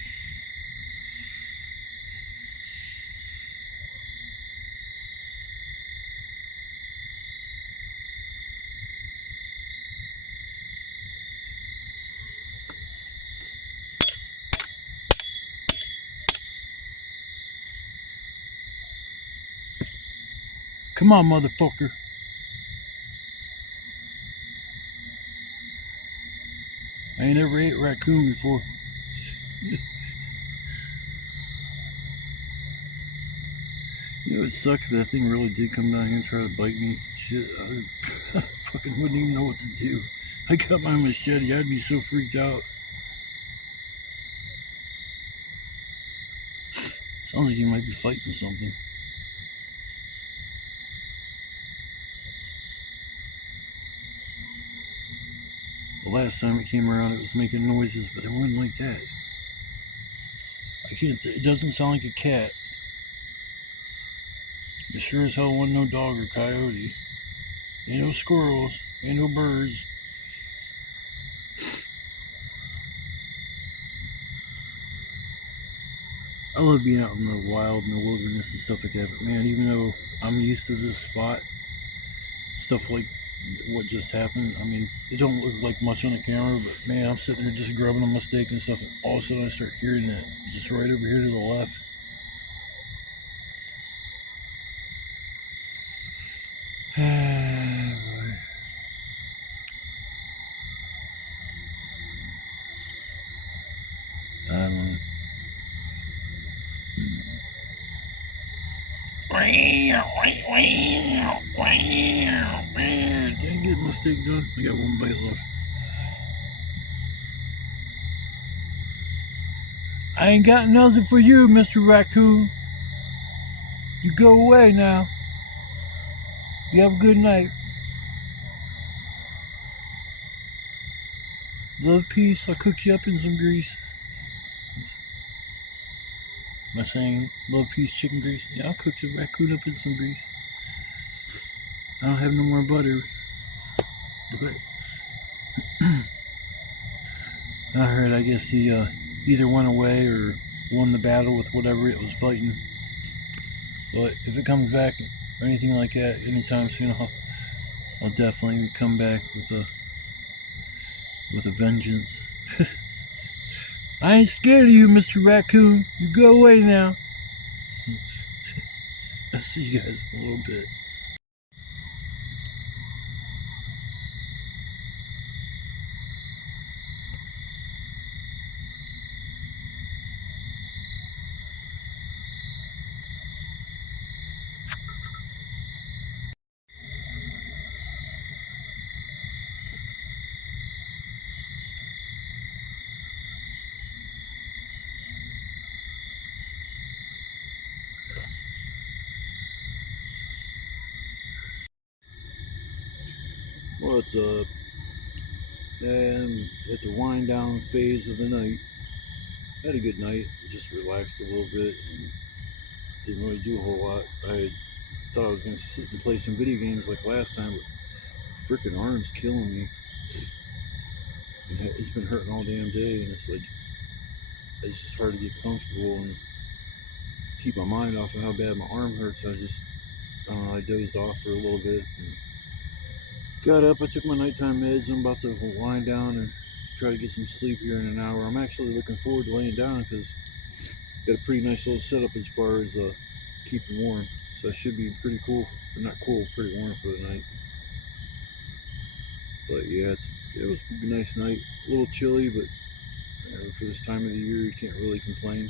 Come on, motherfucker. I ain't ever ate raccoon before. You know, it sucks if that thing really did come down here and try to bite me. Shit, I fucking wouldn't even know what to do. I got my machete, I'd be so freaked out. Sounds like you might be fighting something. last time it came around, it was making noises, but it wasn't like that. I can't. It doesn't sound like a cat. It sure as hell wasn't no dog or coyote. Ain't no squirrels. Ain't no birds. I love being out in the wild and the wilderness and stuff like that. But man, even though I'm used to this spot, stuff like what just happened, I mean, it don't look like much on the camera, but man, I'm sitting there just grubbing on my steak and stuff, and all of a sudden I start hearing that just right over here to the left. Didn't get my steak done. I got one bite left. I ain't got nothing for you, Mr. Raccoon. You go away now. You have a good night. Love, peace. I'll cook you up in some grease. Am I saying love, peace, chicken grease? Yeah, I'll cook the raccoon up in some grease. I don't have no more butter. But alright, I guess he either went away or won the battle with whatever it was fighting. But if it comes back or anything like that anytime soon, I'll definitely come back with a vengeance. I ain't scared of you, Mr. Raccoon. You go away now. I'll see you guys in a little bit. What's up? And at the wind down phase of the night, had a good night. Just relaxed a little bit and didn't really do a whole lot. I thought I was going to sit and play some video games like last time, but freaking arm's killing me. It's been hurting all damn day, and it's like it's just hard to get comfortable and keep my mind off of how bad my arm hurts. I don't know, I dozed off for a little bit and got up. I took my nighttime meds. I'm about to wind down and try to get some sleep here in an hour. I'm actually looking forward to laying down because got a pretty nice little setup as far as keeping warm. So it should be pretty cool. Not cool, pretty warm for the night. But yeah, it was a nice night. A little chilly, but for this time of the year, you can't really complain.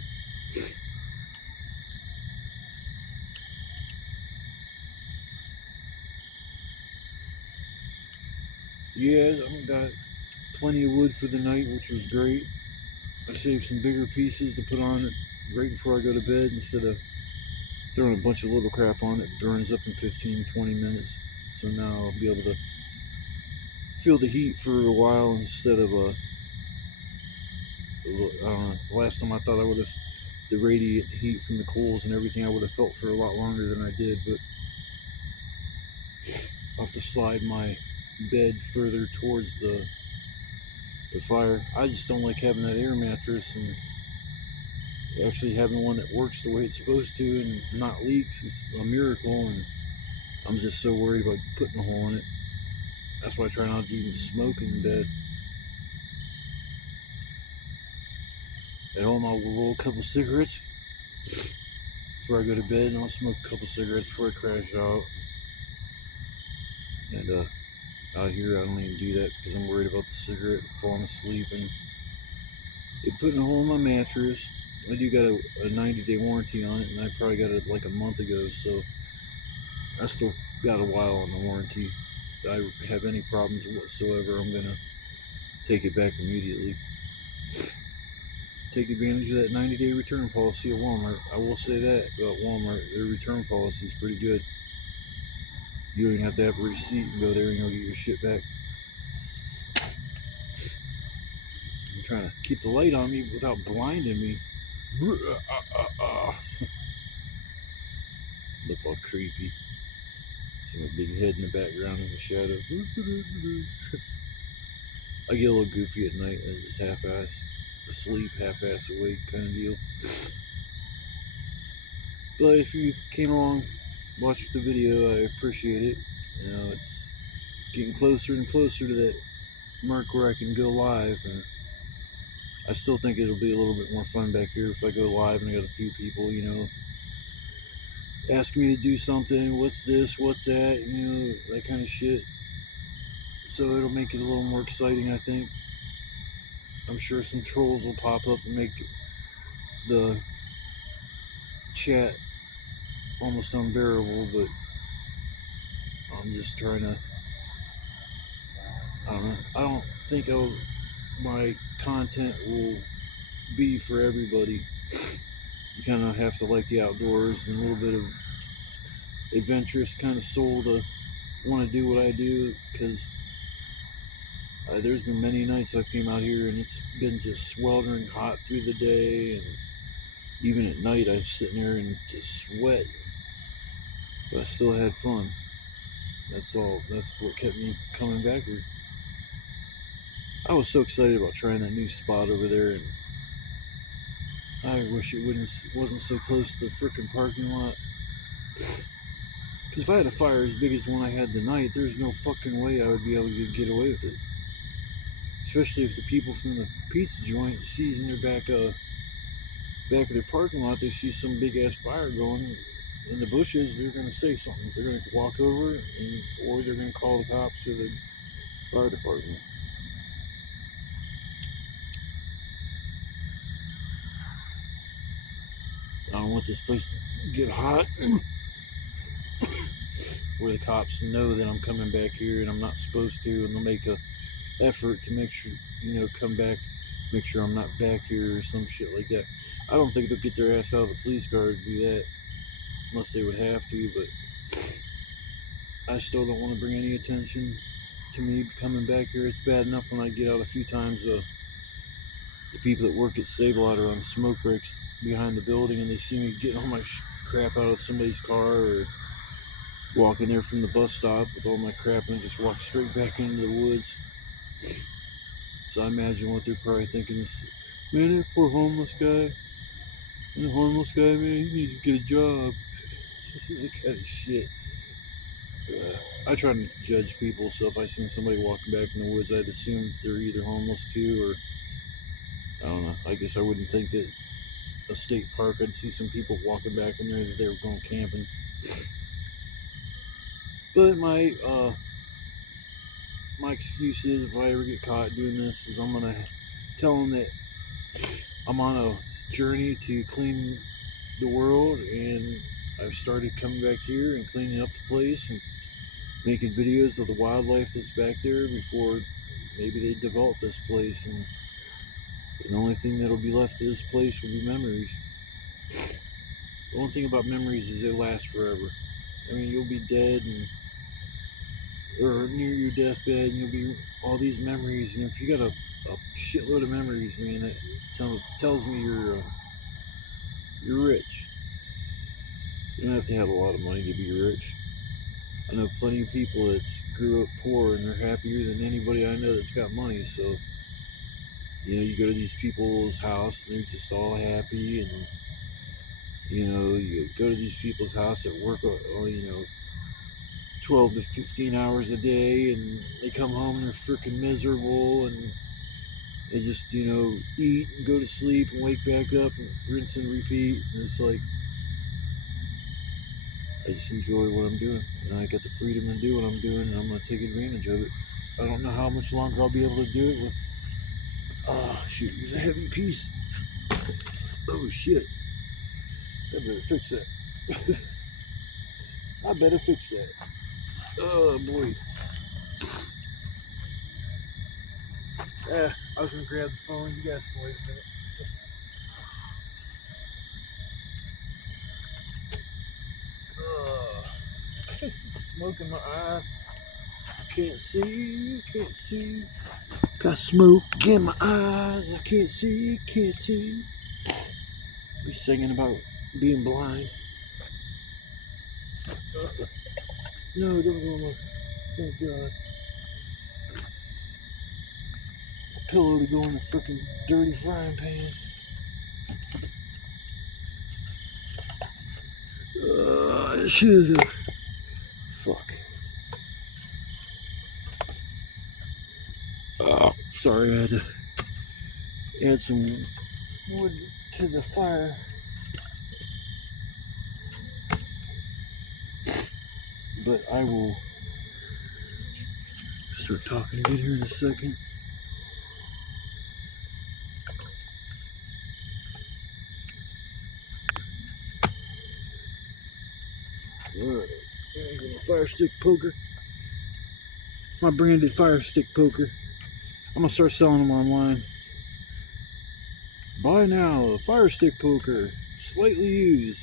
Yeah, I got plenty of wood for the night, which was great. I saved some bigger pieces to put on it right before I go to bed instead of throwing a bunch of little crap on it. It burns up in 15-20 minutes. So now I'll be able to feel the heat for a while instead of I don't know, last time I thought I would have, the radiant heat from the coals and everything, I would have felt for a lot longer than I did, but I'll have to slide my bed further towards the fire. I just don't like having that air mattress, and actually having one that works the way it's supposed to and not leaks is a miracle, and I'm just so worried about putting a hole in it. That's why I try not to even smoke in bed. At home I'll roll a couple cigarettes before I go to bed, and I'll smoke a couple cigarettes before I crash out. And out here I don't even do that because I'm worried about the cigarette falling asleep and it putting a hole in my mattress. I do got a 90-day warranty on it, and I probably got it like a month ago, so I still got a while on the warranty. If I have any problems whatsoever, I'm gonna take it back immediately. Take advantage of that 90-day return policy at Walmart. I will say that about Walmart, their return policy is pretty good. You don't even have to have a receipt and go there and you'll get your shit back. trying to keep the light on me without blinding me. Look all creepy. See my big head in the background in the shadow. I get a little goofy at night. It's half-assed asleep, half-assed awake kind of deal. But if you came along, watched the video, I appreciate it. You know, it's getting closer and closer to that mark where I can go live, and I still think it'll be a little bit more fun back here if I go live and I got a few people, you know, ask me to do something. What's this? What's that? You know, that kind of shit. So it'll make it a little more exciting, I think. I'm sure some trolls will pop up and make the chat almost unbearable, but I'm just trying to, I don't know. I don't think my content will be for everybody. You kind of have to like the outdoors and a little bit of adventurous kind of soul to want to do what I do, because there's been many nights I've came out here and it's been just sweltering hot through the day, and even at night I was sitting there and just sweat, but I still had fun. That's all. That's what kept me coming back here. I was so excited about trying that new spot over there, and I wish it wasn't so close to the frickin' parking lot. Because if I had a fire as big as the one I had tonight, there's no fucking way I would be able to get away with it. Especially if the people from the pizza joint sees in their back of their parking lot, they see some big ass fire going in the bushes, they're going to say something. They're going to walk over, or they're going to call the cops or the fire department. I don't want this place to get hot where the cops know that I'm coming back here and I'm not supposed to, and they'll make a effort to make sure, you know, come back, make sure I'm not back here or some shit like that. I don't think they'll get their ass out of the police car to do that unless they would have to, but I still don't want to bring any attention to me coming back here. It's bad enough when I get out a few times, the people that work at Save A Lot are on smoke breaks behind the building, and they see me getting all my crap out of somebody's car, or walking there from the bus stop with all my crap and just walk straight back into the woods. So I imagine what they're probably thinking is, man, that poor homeless guy, man, he needs to get a job. That kind of shit. I try to judge people, so if I see somebody walking back in the woods, I'd assume they're either homeless too, or I don't know. I guess I wouldn't think that a state park, I'd see some people walking back in there that they were going camping. But my excuse is, if I ever get caught doing this, is I'm gonna tell them that I'm on a journey to clean the world, and I've started coming back here and cleaning up the place and making videos of the wildlife that's back there before maybe they develop this place, and the only thing that'll be left of this place will be memories. The only thing about memories is they last forever. I mean, you'll be dead or near your deathbed, and you'll be all these memories, and if you got a shitload of memories, man, it tells me you're rich. You don't have to have a lot of money to be rich. I know plenty of people that grew up poor and they're happier than anybody I know that's got money. So, you know, you go to these people's house and they're just all happy, and you know, you go to these people's house that work, you know, 12 to 15 hours a day, and they come home and they're freaking miserable, and they just, you know, eat and go to sleep and wake back up and rinse and repeat. And it's like, I just enjoy what I'm doing, and I got the freedom to do what I'm doing, and I'm going to take advantage of it. I don't know how much longer I'll be able to do it with. Shoot, there's a heavy piece. Oh shit, I better fix that. I better fix that. Oh boy. I was gonna grab the phone. You guys can wait a minute. Smoke in my eye. Can't see. Got smoke in my eyes. I can't see, can't see. Be singing about being blind. No, don't go on my. Thank God. A pillow to go in the freaking dirty frying pan. I should have. Fuck. Sorry, I had to add some wood to the fire. But I will start talking again here in a second. Alright, I'm gonna fire stick poker. My branded fire stick poker. I'm gonna start selling them online. Buy now, a fire stick poker, slightly used.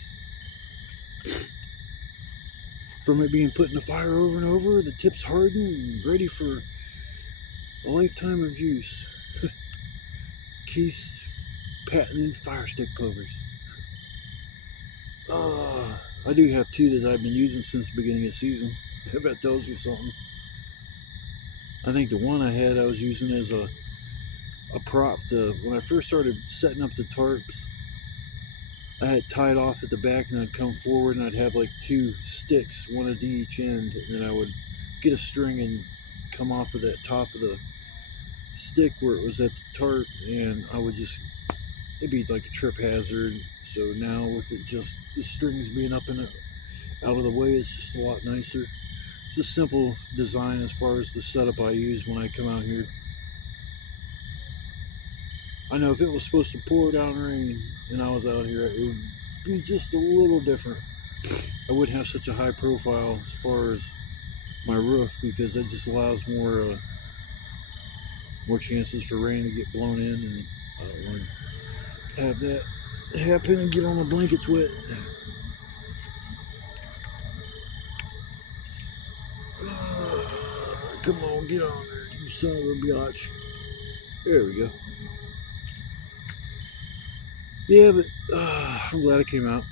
From it being put in the fire over and over, the tips harden and ready for a lifetime of use. Keith's patented fire stick pokers. I do have two that I've been using since the beginning of the season. If that tells you something. I think the one I had I was using as a prop to, when I first started setting up the tarps, I had tied off at the back and I'd come forward and I'd have like two sticks, one at each end, and then I would get a string and come off of that top of the stick where it was at the tarp, and I would just, it'd be like a trip hazard. So now with it just, the strings being up and out of the way, it's just a lot nicer. It's a simple design as far as the setup I use when I come out here. I know if it was supposed to pour down rain and I was out here, it would be just a little different. I wouldn't have such a high profile as far as my roof, because it just allows more chances for rain to get blown in, and I don't want to have that happen and get all my blankets wet. Come on, get on there, you son of a biatch. There we go. Yeah, but I'm glad I came out.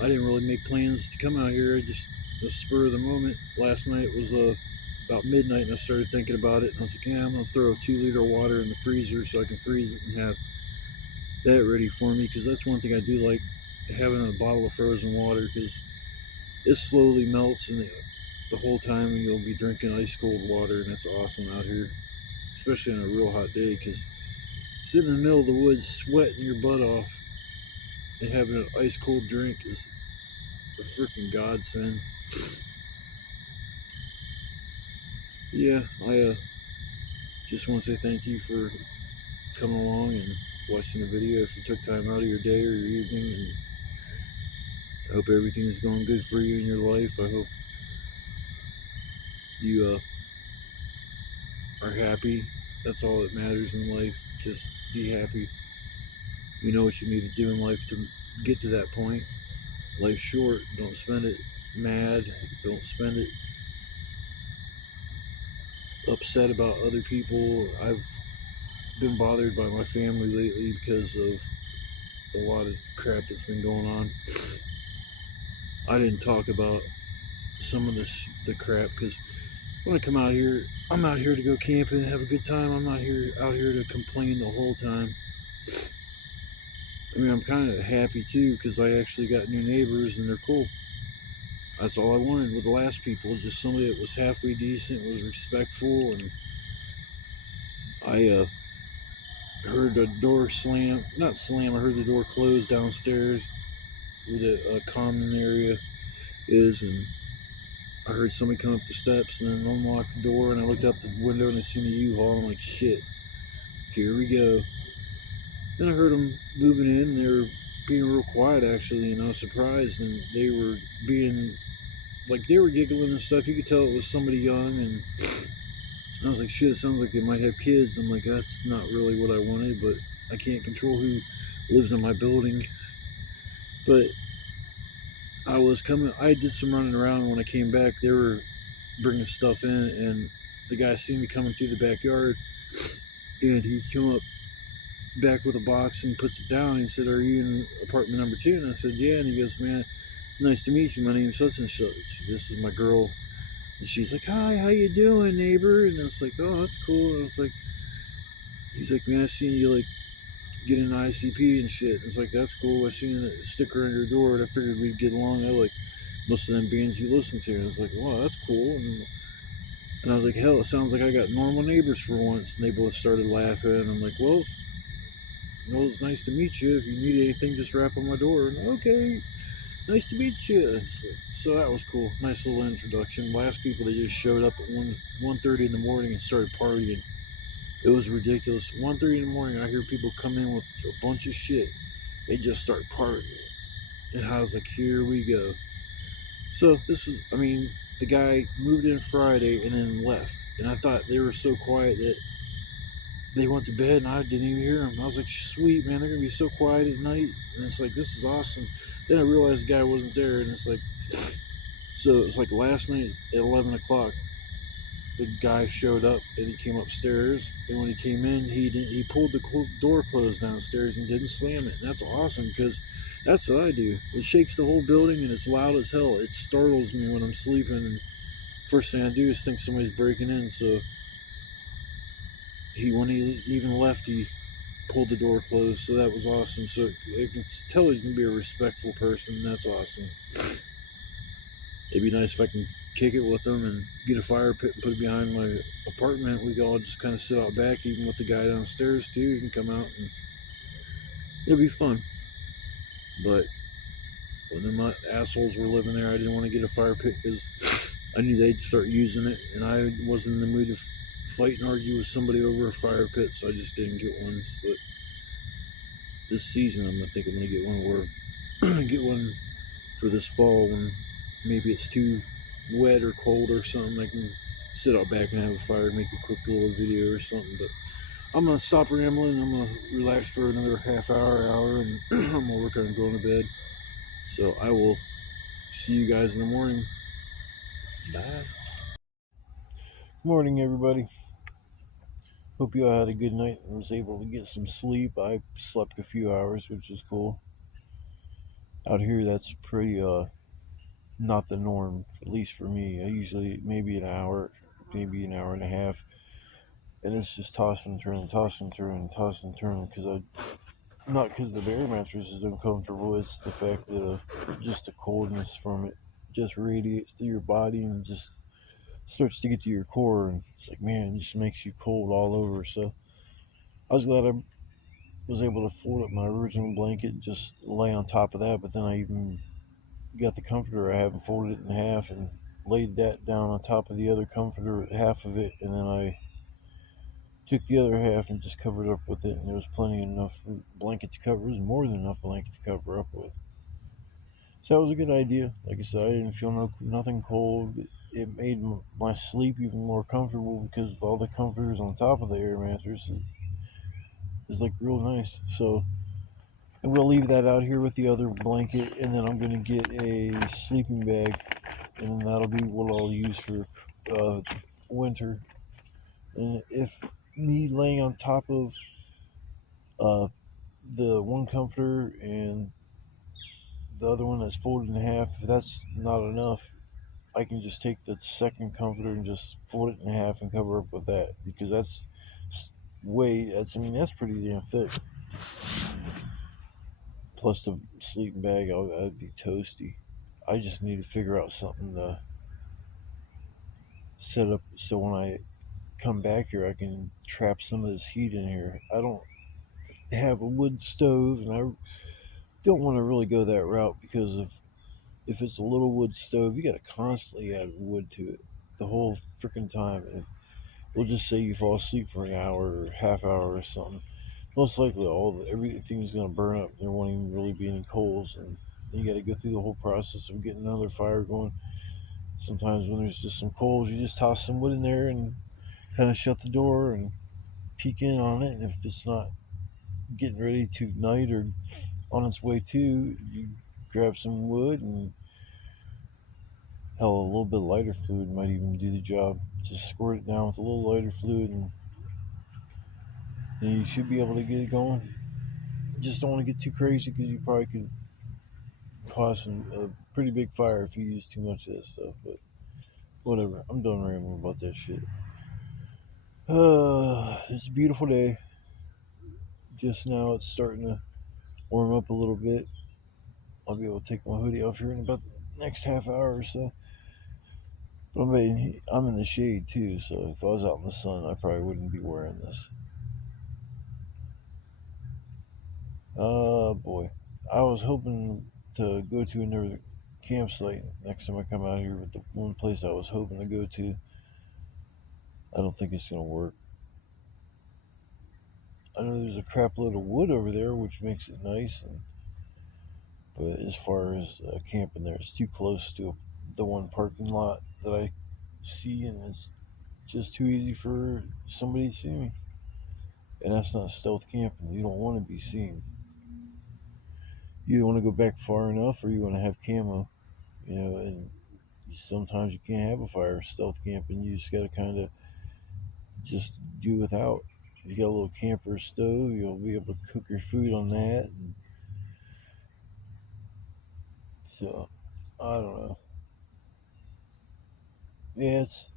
I didn't really make plans to come out here. I just, the spur of the moment. Last night was about midnight, and I started thinking about it. And I was like, yeah, I'm going to throw a 2-liter water in the freezer so I can freeze it and have that ready for me. Because that's one thing I do like, having a bottle of frozen water, because it slowly melts, and the whole time you'll be drinking ice cold water, and that's awesome out here, especially on a real hot day. Because sitting in the middle of the woods, sweating your butt off, and having an ice cold drink is a freaking godsend. Yeah, I just want to say thank you for coming along and watching the video. If you took time out of your day or your evening, and I hope everything is going good for you in your life. I hope you are happy. That's all that matters in life. Just be happy. You know what you need to do in life to get to that point. Life's short. Don't spend it mad. Don't spend it upset about other people. I've been bothered by my family lately because of a lot of crap that's been going on. I didn't talk about some of the crap, because when I come out here, I'm out here to go camping and have a good time. I'm not out here to complain the whole time. I mean, I'm kind of happy too, because I actually got new neighbors and they're cool. That's all I wanted with the last people, just somebody that was halfway decent, was respectful, and I heard the door slam, not slam, I heard the door close downstairs where the common area is, and I heard somebody come up the steps and then unlock the door, and I looked out the window and I seen a U-Haul, and I'm like, shit, here we go. Then I heard them moving in, and they were being real quiet actually, and I was surprised, and they were being, like, they were giggling and stuff. You could tell it was somebody young, and I was like, shit, it sounds like they might have kids. I'm like, that's not really what I wanted, but I can't control who lives in my building. But I did some running around, and when I came back, they were bringing stuff in, and the guy seen me coming through the backyard, And he come up back with a box and puts it down. He said, "Are you in apartment number 2?" And I said, "Yeah." And he goes, "Man, nice to meet you. My name's such and such. This is my girl." And she's like, "Hi, how you doing, neighbor?" And I was like, "Oh, that's cool." And I was like, he's like, "Man, I seen you like get an ICP and shit." And it's like, "That's cool. I seen a sticker on your door, and I figured we'd get along. I like most of them bands you listen to." And I was like, "Wow, that's cool." And I was like, "Hell, it sounds like I got normal neighbors for once." And they both started laughing. And I'm like, "Well, it's nice to meet you. If you need anything, just rap on my door." And okay, nice to meet you. So that was cool. Nice little introduction. Last people, they just showed up at 1:30 in the morning and started partying. It was ridiculous. 1:30 in the morning, I hear people come in with a bunch of shit. They just start partying. And I was like, here we go. So this is, I mean, the guy moved in Friday and then left. And I thought they were so quiet that they went to bed and I didn't even hear them. I was like, sweet, man, they're going to be so quiet at night. And it's like, this is awesome. Then I realized the guy wasn't there. And it's like, so it was like last night at 11 o'clock, the guy showed up and he came upstairs. And when he came in, he pulled the door closed downstairs and didn't slam it. And that's awesome because that's what I do. It shakes the whole building and it's loud as hell. It startles me when I'm sleeping. And first thing I do is think somebody's breaking in. So when he even left, he pulled the door closed. So that was awesome. So I can tell he's gonna be a respectful person. And that's awesome. It'd be nice if I can kick it with them and get a fire pit and put it behind my apartment. We can all just kind of sit out back, even with the guy downstairs too. You can come out and it'll be fun. But when them assholes were living there, I didn't want to get a fire pit because I knew they'd start using it, and I wasn't in the mood to fight and argue with somebody over a fire pit, so I just didn't get one. But this season, I think I'm gonna get one where get one for this fall when maybe it's too wet or cold or something. I can sit out back and have a fire, make a quick little video or something. But I'm gonna stop rambling. I'm gonna relax for another half hour, and I'm gonna work on going to bed. So I will see you guys in the morning. Bye. Morning, everybody. Hope you all had a good night and was able to get some sleep. I slept a few hours, which is cool. Out here, that's pretty not the norm, at least for me. I usually maybe an hour, maybe an hour and a half, and it's just toss and turn, toss and turn, toss and turn. Not because the air mattress is uncomfortable. It's the fact that just the coldness from it just radiates through your body and just starts to get to your core, and it's like, man, it just makes you cold all over. So I was glad I was able to fold up my original blanket and just lay on top of that. But then I even got the comforter I have and folded it in half and laid that down on top of the other comforter, half of it, and then I took the other half and just covered up with it. And there was plenty enough blanket to cover. It was more than enough blanket to cover up with. So that was a good idea. Like I said, I didn't feel nothing cold. It made my sleep even more comfortable because of all the comforters on top of the air mattress. It's like real nice. So I will leave that out here with the other blanket, and then I'm gonna get a sleeping bag, and that'll be what I'll use for winter. And if me laying on top of the one comforter and the other one that's folded in half, if that's not enough, I can just take the second comforter and just fold it in half and cover up with that, because that's pretty damn thick. Plus the sleeping bag, I'd be toasty. I just need to figure out something to set up so when I come back here, I can trap some of this heat in here. I don't have a wood stove, and I don't want to really go that route because if it's a little wood stove, you got to constantly add wood to it the whole freaking time. And we'll just say you fall asleep for an hour or half hour or something. Most likely, everything's gonna burn up. There won't even really be any coals, and then you got to go through the whole process of getting another fire going. Sometimes when there's just some coals, you just toss some wood in there and kind of shut the door and peek in on it. And if it's not getting ready to ignite or on its way to, you grab some wood, and hell, a little bit of lighter fluid might even do the job. Just squirt it down with a little lighter fluid and then you should be able to get it going. Just don't want to get too crazy because you probably could cause a pretty big fire if you use too much of that stuff. But whatever, I'm done rambling about that shit. It's a beautiful day. Just now it's starting to warm up a little bit. I'll be able to take my hoodie off here in about the next half hour or so. But I'm in the shade too, so if I was out in the sun, I probably wouldn't be wearing this. Boy. I was hoping to go to another campsite next time I come out here, but the one place I was hoping to go to, I don't think it's going to work. I know there's a crap load of wood over there, which makes it nice, but as far as camping there, it's too close to the one parking lot that I see, and it's just too easy for somebody to see me. And that's not stealth camping. You don't want to be seen. You don't want to go back far enough, or you want to have camo, and sometimes you can't have a fire stealth camping. You just got to kind of just do without. If you got a little camper stove, you'll be able to cook your food on that. And so, I don't know. Yeah, it's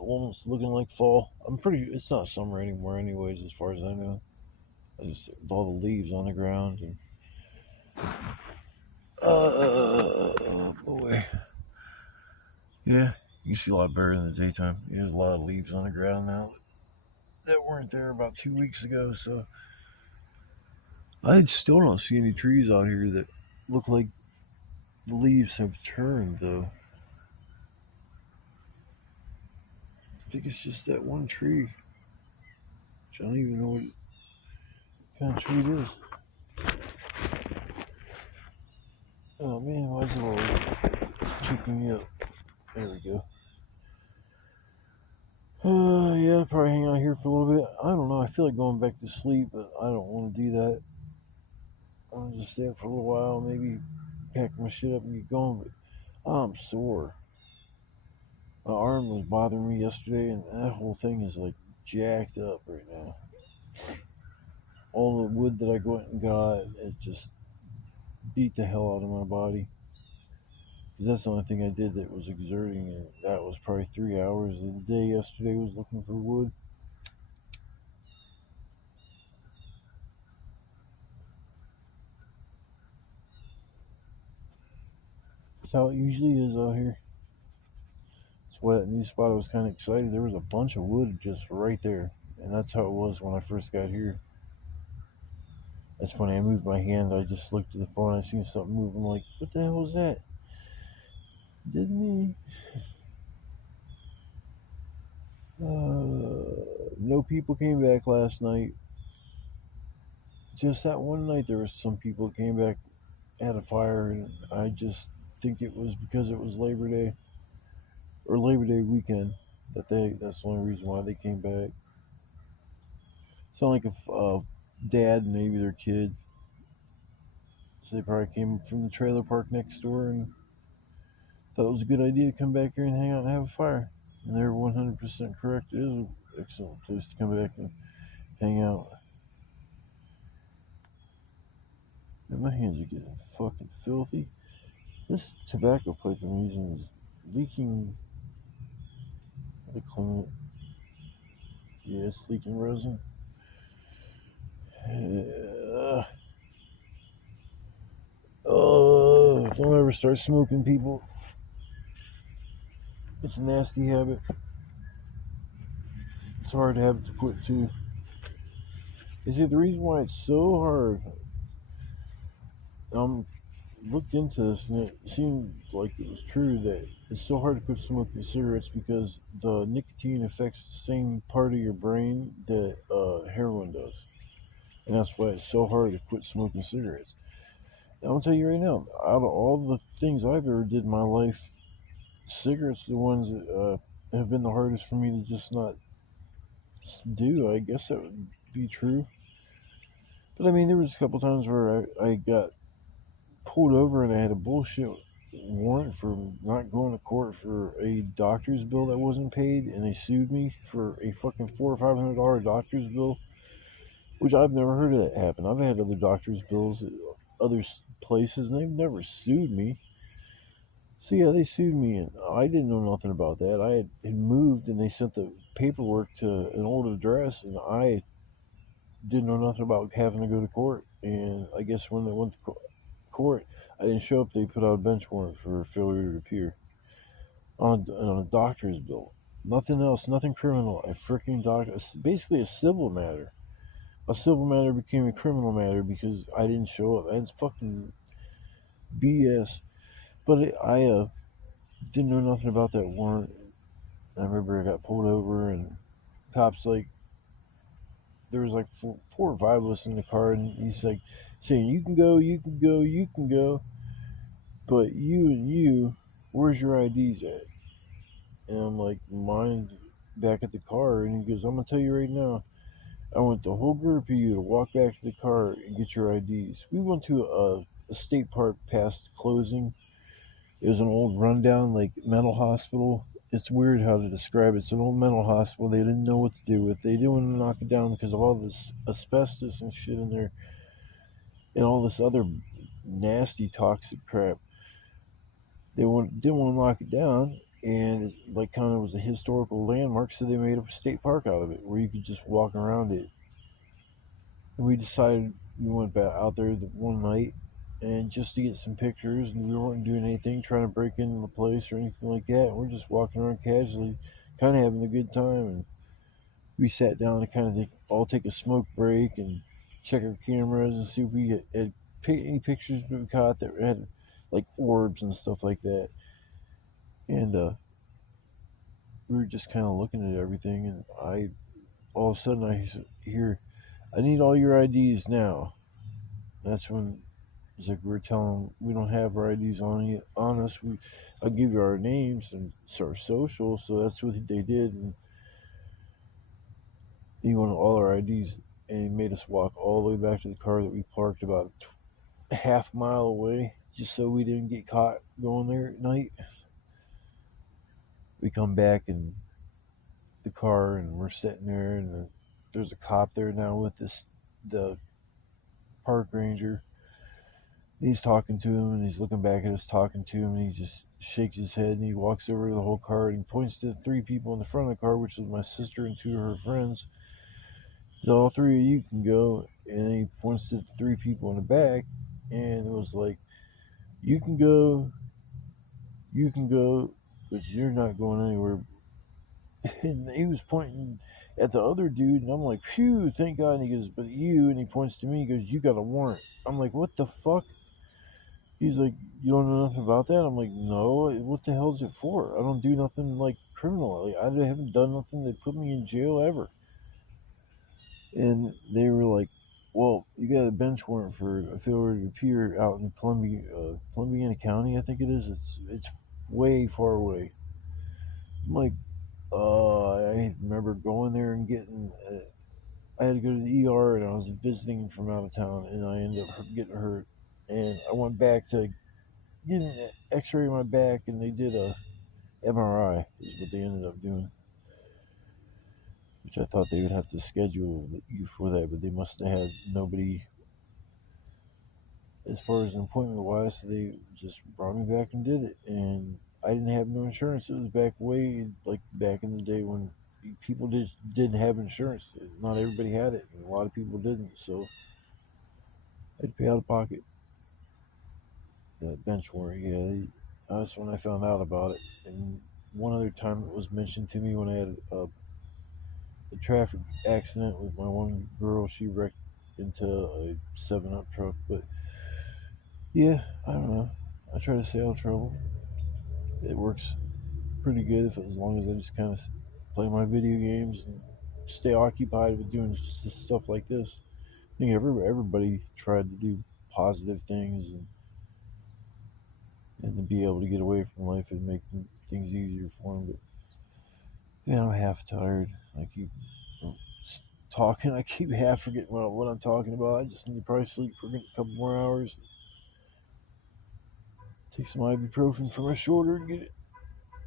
almost looking like fall. It's not summer anymore anyways, as far as I know. With all the leaves on the ground and, boy. Yeah, you see a lot better in the daytime. There's a lot of leaves on the ground now that weren't there about 2 weeks ago, so I still don't see any trees out here that look like the leaves have turned, though. I think it's just that one tree, which I don't even know what kind of tree it is. Oh man, why is it all keeping me up? There we go. Yeah, probably hang out here for a little bit. I don't know. I feel like going back to sleep, but I don't want to do that. I'm gonna just stay up for a little while, maybe pack my shit up and get going. But I'm sore. My arm was bothering me yesterday, and that whole thing is like jacked up right now. All the wood that I went and got, it just beat the hell out of my body. Because that's the only thing I did that was exerting, and that was probably 3 hours of the day yesterday was looking for wood. That's how it usually is out here. That's why that new spot I was kind of excited. There was a bunch of wood just right there, and that's how it was when I first got here. That's funny, I moved my hand, I just looked at the phone, I seen something move, I'm like, what the hell was that? Didn't me. No people came back last night. Just that one night there was some people that came back, had a fire, and I just think it was because it was Labor Day or Labor Day weekend that's the only reason why they came back. Sound like a dad and maybe their kid. So they probably came from the trailer park next door and thought it was a good idea to come back here and hang out and have a fire. And they're 100% correct. It is an excellent place to come back and hang out. Man, my hands are getting fucking filthy. This tobacco pipe I'm using is leaking. How to clean it? Yeah, it's leaking resin. Don't ever start smoking, people. It's a nasty habit. It's hard to have it to quit too. You see, the reason why it's so hard, looked into this and it seemed like it was true that it's so hard to quit smoking cigarettes because the nicotine affects the same part of your brain that heroin does. And that's why it's so hard to quit smoking cigarettes. I'm gonna tell you right now, out of all the things I've ever did in my life, cigarettes are the ones that have been the hardest for me to just not do. I guess that would be true. But I mean, there was a couple times where I got pulled over and I had a bullshit warrant for not going to court for a doctor's bill that wasn't paid, and they sued me for a fucking $400 or $500 doctor's bill, which I've never heard of that happen. I've had other doctor's bills at other places, and they've never sued me. So yeah, they sued me, and I didn't know nothing about that. I had moved, and they sent the paperwork to an old address, and I didn't know nothing about having to go to court. And I guess when they went to court, I didn't show up. They put out a bench warrant for failure to appear on a doctor's bill. Nothing else, nothing criminal. A freaking doctor, basically a civil matter. A civil matter became a criminal matter because I didn't show up. That's fucking BS. But I didn't know nothing about that warrant. I remember I got pulled over, and cops like, there was like four or five of us in the car, and he's like saying, "You can go, you can go, you can go, but you, where's your IDs at?" And I'm like, "Mine back at the car." And he goes, "I'm gonna tell you right now, I want the whole group of you to walk back to the car and get your IDs." We went to a state park past closing. It was an old rundown, like, mental hospital. It's weird how to describe it. It's an old mental hospital. They didn't know what to do with it. They didn't want to knock it down because of all this asbestos and shit in there, and all this other nasty toxic crap. They didn't want to knock it down, and it, like, kind of was a historical landmark, so they made a state park out of it where you could just walk around it. And we decided, we went back out there one night, and just to get some pictures, and we weren't doing anything, trying to break into the place or anything like that. We're just walking around casually, kind of having a good time. And we sat down to kind of all take a smoke break and check our cameras and see if we had any pictures we caught that had like orbs and stuff like that. And we were just kind of looking at everything, and all of a sudden I hear, "I need all your IDs now." That's when it's like, we're telling them we don't have our IDs on us. I'll give you our names and our social. So that's what they did, and he wanted all our IDs, and he made us walk all the way back to the car that we parked about a half mile away, just so we didn't get caught going there at night. We come back in the car, and we're sitting there, and there's a cop there now with the park ranger. He's talking to him, and he's looking back at us, talking to him, and he just shakes his head, and he walks over to the whole car, and he points to the three people in the front of the car, which was my sister and two of her friends. So all three of you can go. And he points to the three people in the back, and it was like, "You can go, but you're not going anywhere." And he was pointing at the other dude, and I'm like, "Phew, thank God." And he goes, "But you," and he points to me, he goes, "You got a warrant." I'm like, "What the fuck?" He's like, "You don't know nothing about that?" I'm like, "No, what the hell is it for? I don't do nothing like criminal. Like, I haven't done nothing that put me in jail ever." And they were like, "Well, you got a bench warrant for a failure to appear out in Columbiana County, I think it is. It's way far away." I'm like, I remember going there and getting. I had to go to the ER, and I was visiting from out of town, and I ended up getting hurt. And I went back to get an X-ray of my back, and they did a MRI. Is what they ended up doing. Which I thought they would have to schedule you for that, but they must have had nobody as far as an appointment wise, so they just brought me back and did it. And I didn't have no insurance. It was back back in the day when people just didn't have insurance. Not everybody had it, and a lot of people didn't. So I had to pay out of pocket. That bench warrant, yeah, that's when I found out about it. And one other time it was mentioned to me when I had a traffic accident with my one girl. She wrecked into a 7-Up truck. But yeah, I don't know. I try to stay out of trouble. It works pretty good as long as I just kind of play my video games and stay occupied with doing just stuff like this. I think everybody tried to do positive things and to be able to get away from life and make things easier for them. But yeah, I'm half tired. I keep talking. I keep half forgetting what I'm talking about. I just need to probably sleep for a couple more hours. Take some ibuprofen for my shoulder to get it.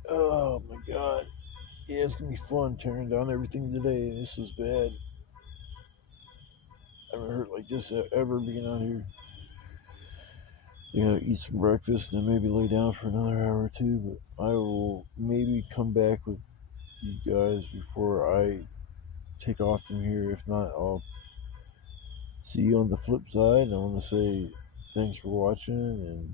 Oh my god. Yeah, it's gonna be fun tearing down everything today. This was bad. I haven't hurt like this ever being out here. Eat some breakfast and then maybe lay down for another hour or two. But I will maybe come back with you guys before I take off from here. If not, I'll see you on the flip side. I want to say thanks for watching, and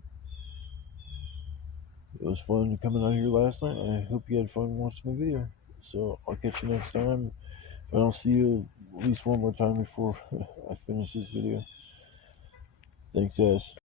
it was fun coming out here last night. I hope you had fun watching the video. So I'll catch you next time. But I'll see you at least one more time before I finish this video. Thanks, guys.